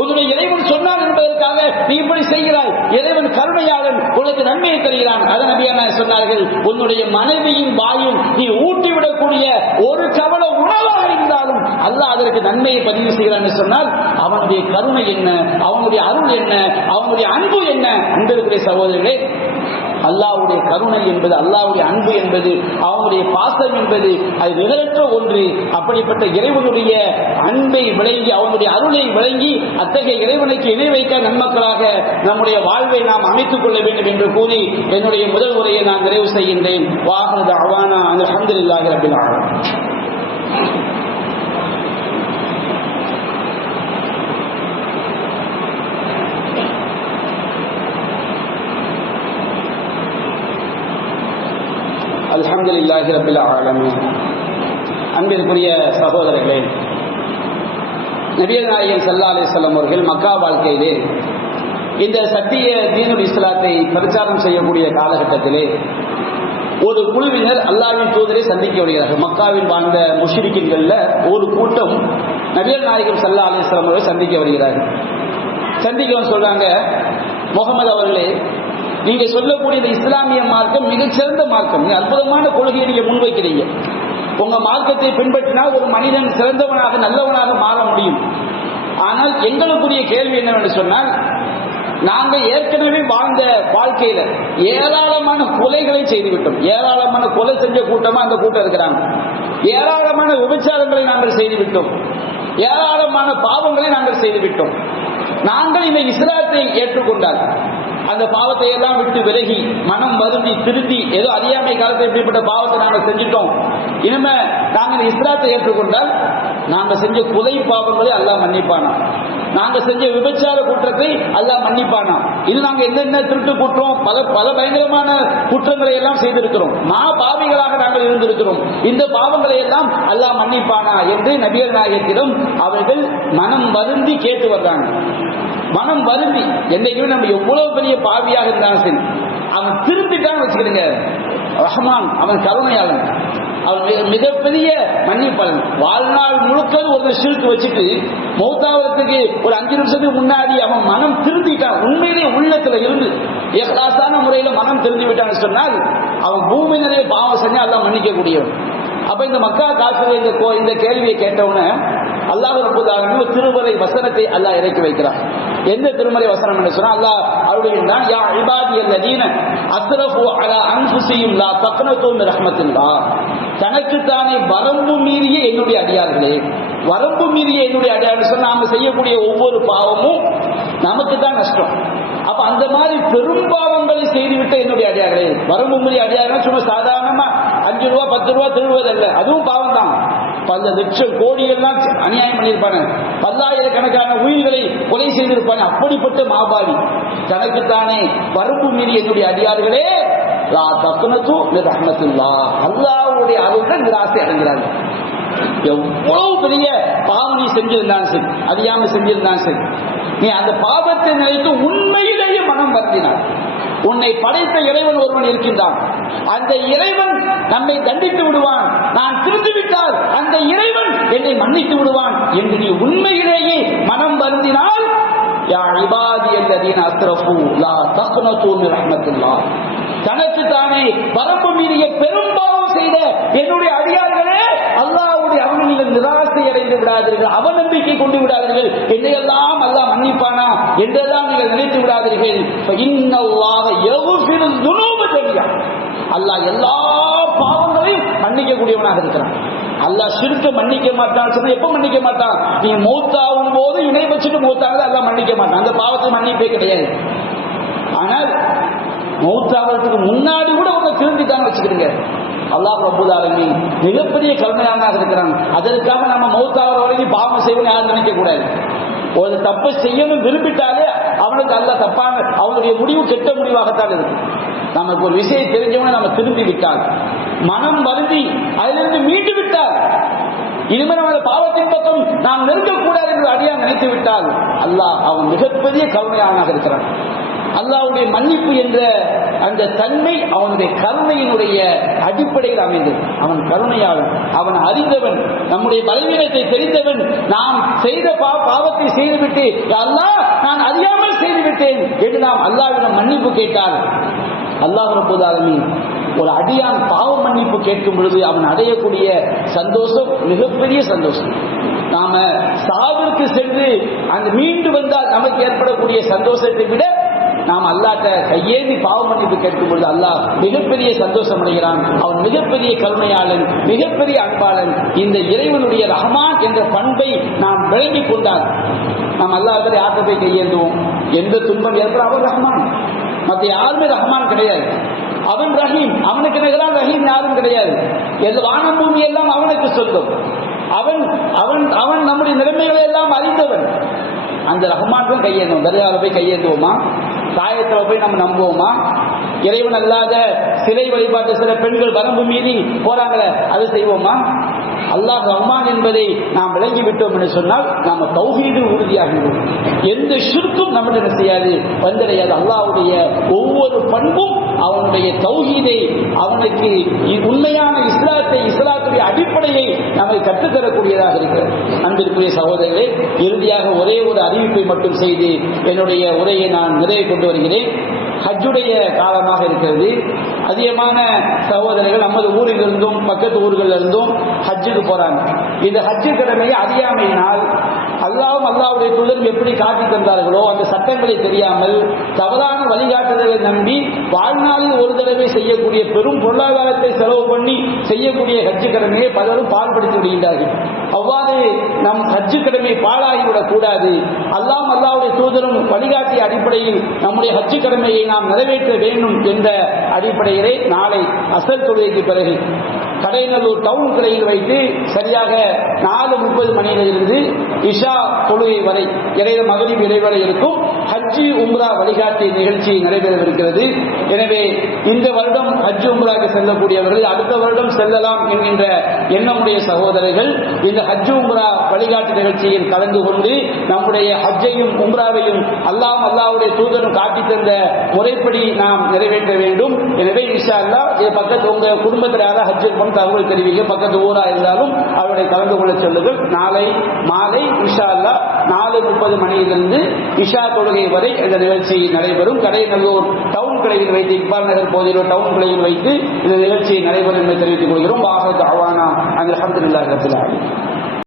உன்னுடைய இறைவன் சொன்னான் என்பதற்காக நீ இப்படி செய்கிறாய். இறைவன் கருணையாளன், உனக்கு நன்மையை தருகிறான். அதன் நபியா சொன்னார்கள், உன்னுடைய மனைவியின் வாயில் நீ ஊட்டிவிடக்கூடிய ஒரு கவல உணவாக இருந்தாலும் அல்லாஹ் அதற்கு நன்மையை பதிவு செய்கிறான் என்று சொன்னால் அவனுடைய கருணை என்ன, அவனுடைய அருள் என்ன, அவனுடைய அன்பு என்ன? அன்பிற்குரிய சகோதரர்களே, அல்லாஹ்வுடைய கருணை என்பது, அல்லாஹ்வுடைய அன்பு என்பது, அவனுடைய பாசம் என்பது அது நிகழற்ற ஒன்று. அப்படிப்பட்ட இறைவனுடைய அன்பை விளங்கி, அவனுடைய அருளை விளங்கி அத்தகைய இறைவனுக்கு இணை வைக்க நன்மக்களாக நம்முடைய வாழ்வை நாம் அமைத்துக் கொள்ள வேண்டும் என்று கூறி என்னுடைய முதல் உரையை நான் நிறைவு செய்கின்றேன். வாஹிரு தஅவானா அல்ஹம்துலில்லாஹி ரப்பில் ஆலமீன். அல்ஹம்துலில்லாஹி ரப்பில் ஆலமீன். அன்பிற்குரிய சகோதரர்களே, நபிகள் நாயகம் ஸல்லல்லாஹு அலைஹி வஸல்லம் அவர்கள் மக்கா வாழ்க்கையிலே இந்த சத்திய தீனுல் இஸ்லாத்தை பிரச்சாரம் செய்யக்கூடிய காலகட்டத்திலே ஒரு குழுவினர் அல்லாஹ்வின் தூதரை சந்திக்க வருகிறார்கள். மக்காவில் வாழ்ந்த முஷ்ரிக்கீன்கள்ல ஒரு கூட்டம் நபிகள் நாயகம் ஸல்லல்லாஹு அலைஹி வஸல்லம் அவர்களை சந்திக்க வருகிறார்கள். சந்திக்க சொல்றாங்க, முகமது அவர்களே, நீங்க சொல்லக்கூடிய இந்த இஸ்லாமிய மார்க்கம் மிகச்சிறந்த மார்க்கம், அற்புதமான கொள்கையை நீங்க முன்வைக்கிறீங்க. உங்க மார்க்கத்தை பின்பற்றினால் ஒரு மனிதன் சிறந்தவனாக நல்லவனாக மாற முடியும். ஆனால் எங்களுக்குரிய கேள்வி என்னவென்று சொன்னால், நாங்க ஏற்கனவே வாழ்ந்த வாழ்க்கையில ஏராளமான கொலைகளை செய்துவிட்டோம். ஏராளமான கொலை செஞ்ச கூட்டமா அந்த கூட்டம் இருக்கிறாங்க. ஏராளமான விபச்சாரங்களை நாங்கள் செய்துவிட்டோம். ஏராளமான பாவங்களை நாங்கள் செய்துவிட்டோம். நாங்கள் இந்த இஸ்லாத்தை ஏற்றுக்கொண்டால் அந்த பாவத்தை எல்லாம் விட்டு விலகி மனம் வருந்தி திருந்தி, ஏதோ அறியாமை காலத்தில் இப்படிப்பட்ட பாவத்தை நாங்கள் செஞ்சிட்டோம், இனிமே நாங்கள் இஸ்லாத்தை ஏற்றுக்கொண்டால் நாங்க செஞ்ச கொலை பாவங்களை அல்லாஹ் மன்னிப்பானா, நாங்க செஞ்ச விபச்சார குற்றத்தை அல்லாஹ் மன்னிப்பானா, இது நாங்க என்னென்ன திருட்டு குற்றம் பல பயங்கரமான குற்றங்களை எல்லாம் செய்திருக்கிறோம், பாவிகளாக நாங்கள் இருந்திருக்கிறோம், இந்த பாவங்களை எல்லாம் அல்லாஹ் மன்னிப்பானா என்று நபிகள் நாயகத்திடம் அவர்கள் மனம் வருந்தி கேட்டு வர்றாங்க. மனம் வருந்தி, என்னைக்குமே நம்ம எவ்வளவு பெரிய பாவியாக இருந்தாலும் சரி, அவன் திரும்பிட்டான்னு வச்சுக்கிடுங்க, ரஹ்மான் அவன் கருணையாளன், அவன் மிகப்பெரிய மன்னிப்பாளன். வாழ்நாள் முழுக்க ஒரு ஷிர்க் வச்சுட்டு மௌத்தாவதுக்கு ஒரு 5 நிமிஷத்துக்கு முன்னாடி அவன் மனம் திருந்திட்டான், உண்மையிலே உள்ளத்துல இருந்து இஹ்லாஸான முறையில மனம் திருந்தி விட்டான்னு சொன்னால் அவன் பூமி நிறைய பாவம் செஞ்சா அல்லாஹ் மன்னிக்க கூடியவன். அப்ப இந்த மக்கா காஃபிர் இந்த கேள்வியை கேட்டவுடனே அல்லாஹ் ரப்பல் ஆலமீன் திருமறை வசனத்தை அல்லாஹ் இறக்கி வைக்கிறார். எந்த திருமறை வசனம் என்று சொன்னா, அல்லாஹ் அருளுகின்றான், யா இபாதியல்லதீன அஸ்ரஃபு அலா அன்ஃபுஸிஹிம் லா தக்னது மின் ரஹ்மத்தில்லாஹ். தனக்குத்தானே வரம்பு மீறிய என்னுடைய அடியார்களே, வரம்பு மீறிய என்னுடைய அடியார்கள் சொன்னா நாம செய்யக்கூடிய ஒவ்வொரு பாவமும் நமக்கு தான் நஷ்டம். அப்ப அந்த மாதிரி பெரும்பாவங்களை செய்துவிட்ட என்னுடைய அடியார்களே, வரம்பு மீறிய அடியார்கள் சும்மா சாதாரணமா 5 ரூபா 10 ரூபா திருடுவதல்ல, அதுவும் பாவம் தான். பல லட்சம் கோடியெல்லாம் அநியாயம் பண்ணியிருப்பாங்க, பல்லாயிரக்கணக்கான உயிர்களை கொலை செய்திருப்பாங்க. அப்படிப்பட்ட மாபாவி தனக்குத்தானே வரம்பு மீறி என்னுடைய அடியார்களே லா தக்னது மின் ரஹ்மத்தில்லாஹ், அல்லாஹ்வுடைய அருளுடன் நிராசை அடைகிறாங்க. எவ்வளவு பெரிய பாவம் நீ செஞ்சிருந்தாலும் சரி, அறியாம செஞ்சிருந்தாலும் சரி, நீ அந்த பாவத்தை நினைத்து உண்மையிலேயே மனம் வருந்தினார். உன்னை படைத்த இறைவன் ஒருவன் இருக்கின்றான், அந்த இறைவன் நம்மை தண்டித்து விடுவான், நான் திருந்துவிட்டால் அந்த இறைவன் என்னை மன்னித்து விடுவான் என்று நீ உண்மையிலேயே மனம் வருந்தினால், யா இபாதியல்லதீன அஸ்ரஃபு லா தக்னது மின் ரஹ்மத்தில்லாஹ், தனக்கு தானே வரம்பு மீறிய பெரும்பாவம் செய்த என்னுடைய அடியார்களே, அல்லாஹ்வுடைய அவனை நீங்கள் நிராசை அடைந்து விடாதீர்கள், அவநம்பிக்கை கொண்டு விடாதீர்கள், என்னையெல்லாம் அல்லாஹ் மன்னிப்பானா என்றெல்லாம் நீங்கள் நினைத்து விடாதீர்கள். இன்னல்லாஹ யக்ஃபிரு ذுனூப ஜமீஆ, அல்லாஹ் எல்லா பாவங்களையும் மன்னிக்க கூடியவனாக இருக்கிறான். அல்லாஹ் ஷிர்க்க மன்னிக்க மாட்டான் சொன்னா எப்ப மன்னிக்க மாட்டான்? நீ மௌத்தாவும் போது இணை வச்சுட்டு மௌத்தாக அல்லாஹ் மன்னிக்க மாட்டான், அந்த பாவத்தை மன்னிப்பே கிடையாது. ஆனால் மௌத்தாவதுக்கு முன்னாடி கூட உங்க திருந்திட்டான்னு வச்சுக்கிடுங்க, அல்லாஹ் ரப்பல் ஆலமீன் மிகப்பெரிய கருணையாளனாக இருக்கிறான். அதற்காக நம்ம மௌத்தாவர வரைக்கும் பாவம் செய்யணும்னு யாரும் நினைக்க கூடாது. ஒரு தப்பு செய்யணும் விரும்பிட்டாலே அவனுக்கு அல்லாஹ் தப்பான அவனுடைய முடிவு கெட்ட முடிவாகத்தான் இருக்கு. நமக்கு ஒரு விஷயம் தெரிஞ்சவன நம்ம திரும்பி விட்டால், மனம் வருந்தி அதிலிருந்து மீண்டு விட்டால், இனிமேல் நமது பாவத்தின் பக்கம் நாம் நெருங்கக்கூடாது என்று அடியான் நினைத்து விட்டால், அல்லாஹ் அவன் மிகப்பெரிய கருணையாளனாக இருக்கிறான். அல்லாஹ்வுடைய மன்னிப்பு என்ற அந்த தன்மை அவனுடைய கருணையினுடைய அடிப்படையில் அமைந்தது. அவன் கருணையாளன், அவன் அறிந்தவன், நம்முடைய பலவீனத்தை தெரிந்தவன். நாம் செய்த பாவத்தை செய்துவிட்டு அல்லாஹ் நான் அறியாமல் செய்துவிட்டேன் என்று நாம் அல்லாஹ்விடம் மன்னிப்பு கேட்டால், அல்லாஹ் ரப்பல் ஆலமீன் ஒரு அடியான் பாவ மன்னிப்பு கேட்கும் பொழுது அவன் அடையக்கூடிய சந்தோஷம் மிகப்பெரிய சந்தோஷம். நாம சாவிற்கு சென்று அந்த மீண்டு வந்தால் நமக்கு ஏற்படக்கூடிய சந்தோஷத்தை விட நாம் அல்லாஹ்ட்ட கையேந்தி பாவ மன்னிப்பு கேட்கும் பொழுது அல்லாஹ் மிகப்பெரிய சந்தோஷம் அடைகிறான். அவன் மிகப்பெரிய கருணையாளன், மிகப்பெரிய அன்பாளன். இந்த இறைவனுடைய ரஹ்மான் என்ற பண்பை நாம் விளங்கிக் கொண்டால் நாம் அல்லாஹ்விட யார்கிட்ட போய் கையேந்துவோம்? எந்த துன்பம் ஏற்பட அவன் ரஹ்மான், மற்ற யாருமே ரஹ்மான் கிடையாது. அவன் ரஹீம், அவனுக்கு நிகரான ரஹீம் யாரும் கிடையாது. வானம் பூமி எல்லாம் அவனுக்கு சொந்தம். அவன் அவன் அவன் நம்முடைய நிலைமைகளை எல்லாம் அறிந்தவன். அந்த ரஹ்மான் கையேந்துவோம். தர்காவில் போய் கையேந்துவோமா? தாயத்தில் போய் நம்ம நம்புவோமா? இறைவன் அல்லாத சிலை வழிபாட்டு சில பெண்கள் வரம்பு மீறி போறாங்களே, அது செய்வோமா? அல்லாஹ் ரஹ்மான் என்பதை நாம் விளங்கிவிட்டோம் என்று சொன்னால் நாம தௌஹீது உறுதியாகிறோம். எந்த ஷிர்க்கும் நம்மிடம் செய்யாது, வந்தடையாது. அல்லாஹ்வுடைய ஒவ்வொரு பண்பும் அவனுடைய தௌஹீதை, அவனுக்கு உண்மையான இஸ்லாத்தை, இஸ்லாத்துடைய அடிப்படையை நமக்கு கற்றுத்தரக்கூடியதாக இருக்கிறது. அன்பிற்குரிய சகோதரர்களே, இறுதியாக ஒரே ஒரு அறிவிப்பை மட்டும் செய்து என்னுடைய உரையை நான் நிறைவு கொண்டு வருகிறேன். ஹஜ்ஜுடைய காலமாக இருக்கிறது. அதிகமான சகோதரர்கள் நமது ஊரில் இருந்தும் பக்கத்து ஊர்களில் இருந்தும் ஹஜ்ஜுக்கு போறாங்க. இந்த ஹஜ்ஜு கடமையை அறியாமையினால் அல்லாஹ்வும் அல்லாஹ்வுடைய தூதரும் எப்படி காட்டி தந்தார்களோ அந்த சட்டங்களை தெரியாமல் தவறான வழிகாட்டுதலை நம்பி வாழ்நாளில் ஒரு தடவை செய்யக்கூடிய பெரும் பொருளாதாரத்தை செலவு பண்ணி செய்யக்கூடிய ஹஜ்ஜு கடமையை பலரும் பால்படுத்தி விடுகின்றார்கள். அவ்வாறு நம் ஹஜ்ஜு கடமை பாழாகிவிடக் கூடாது. அல்லாஹ்வும் அல்லாஹ்வுடைய தூதரும் வழிகாட்டிய அடிப்படையில் நம்முடைய ஹஜ்ஜு கடமையை நாம் நிறைவேற்ற வேண்டும் என்ற அடிப்படையிலே நாளை அசர் தொழுகைக்கு பிறகு கடைநல்லூர் டவுன் கிளையில் வைத்து சரியாக 4:30 மணியிலிருந்து இஷா தொழுகை வரை இடையில மகரிப் இடைவெளி இருக்கும் ஹஜ்ஜி உம்ரா வழிகாட்டி நிகழ்ச்சி நடைபெறவிருக்கிறது. எனவே இந்த வருடம் ஹஜ் உம்ராக்கு செல்லக்கூடியவர்கள் அடுத்த வருடம் செல்லலாம் என்கின்ற எண்ணமுடைய சகோதரர்கள் இந்த ஹஜ் உம்ரா வழிகாட்டு நிகழ்ச்சியில் கலந்து கொண்டு நம்முடைய ஹஜ்ஜையும் உம்ராவையும் அல்லாஹ்வுடைய தூதரும் காட்டி தந்த முறைப்படி நாம் நிறைவேற்ற வேண்டும். எனவே இன்ஷா அல்லாஹ் இது பக்கத்து உங்க குடும்பத்தில் யாராவது ஹஜ்ஜுக்கு தகவல் தெரிவிக்க பக்கத்து ஊரா இருந்தாலும் அவருடைய கலந்து கொள்ள சொல்லுங்கள். நாளை மாலை இன்ஷா அல்லாஹ் 4:30 மணியிலிருந்து இஷா தொழுகை வரை இந்த நிகழ்ச்சி நடைபெறும். கடைநல்லூர் டவுன் கிளையில் வைத்து இக்பால் நகர் பகுதியில் டவுன் கிளையில் வைத்து இந்த நிகழ்ச்சி நடைபெறும் என்று தெரிவித்துக் கொள்கிறோம். வாஹத் அவானா அல்ஹம்துலில்லாஹி ரப்பில் ஆலமீன்.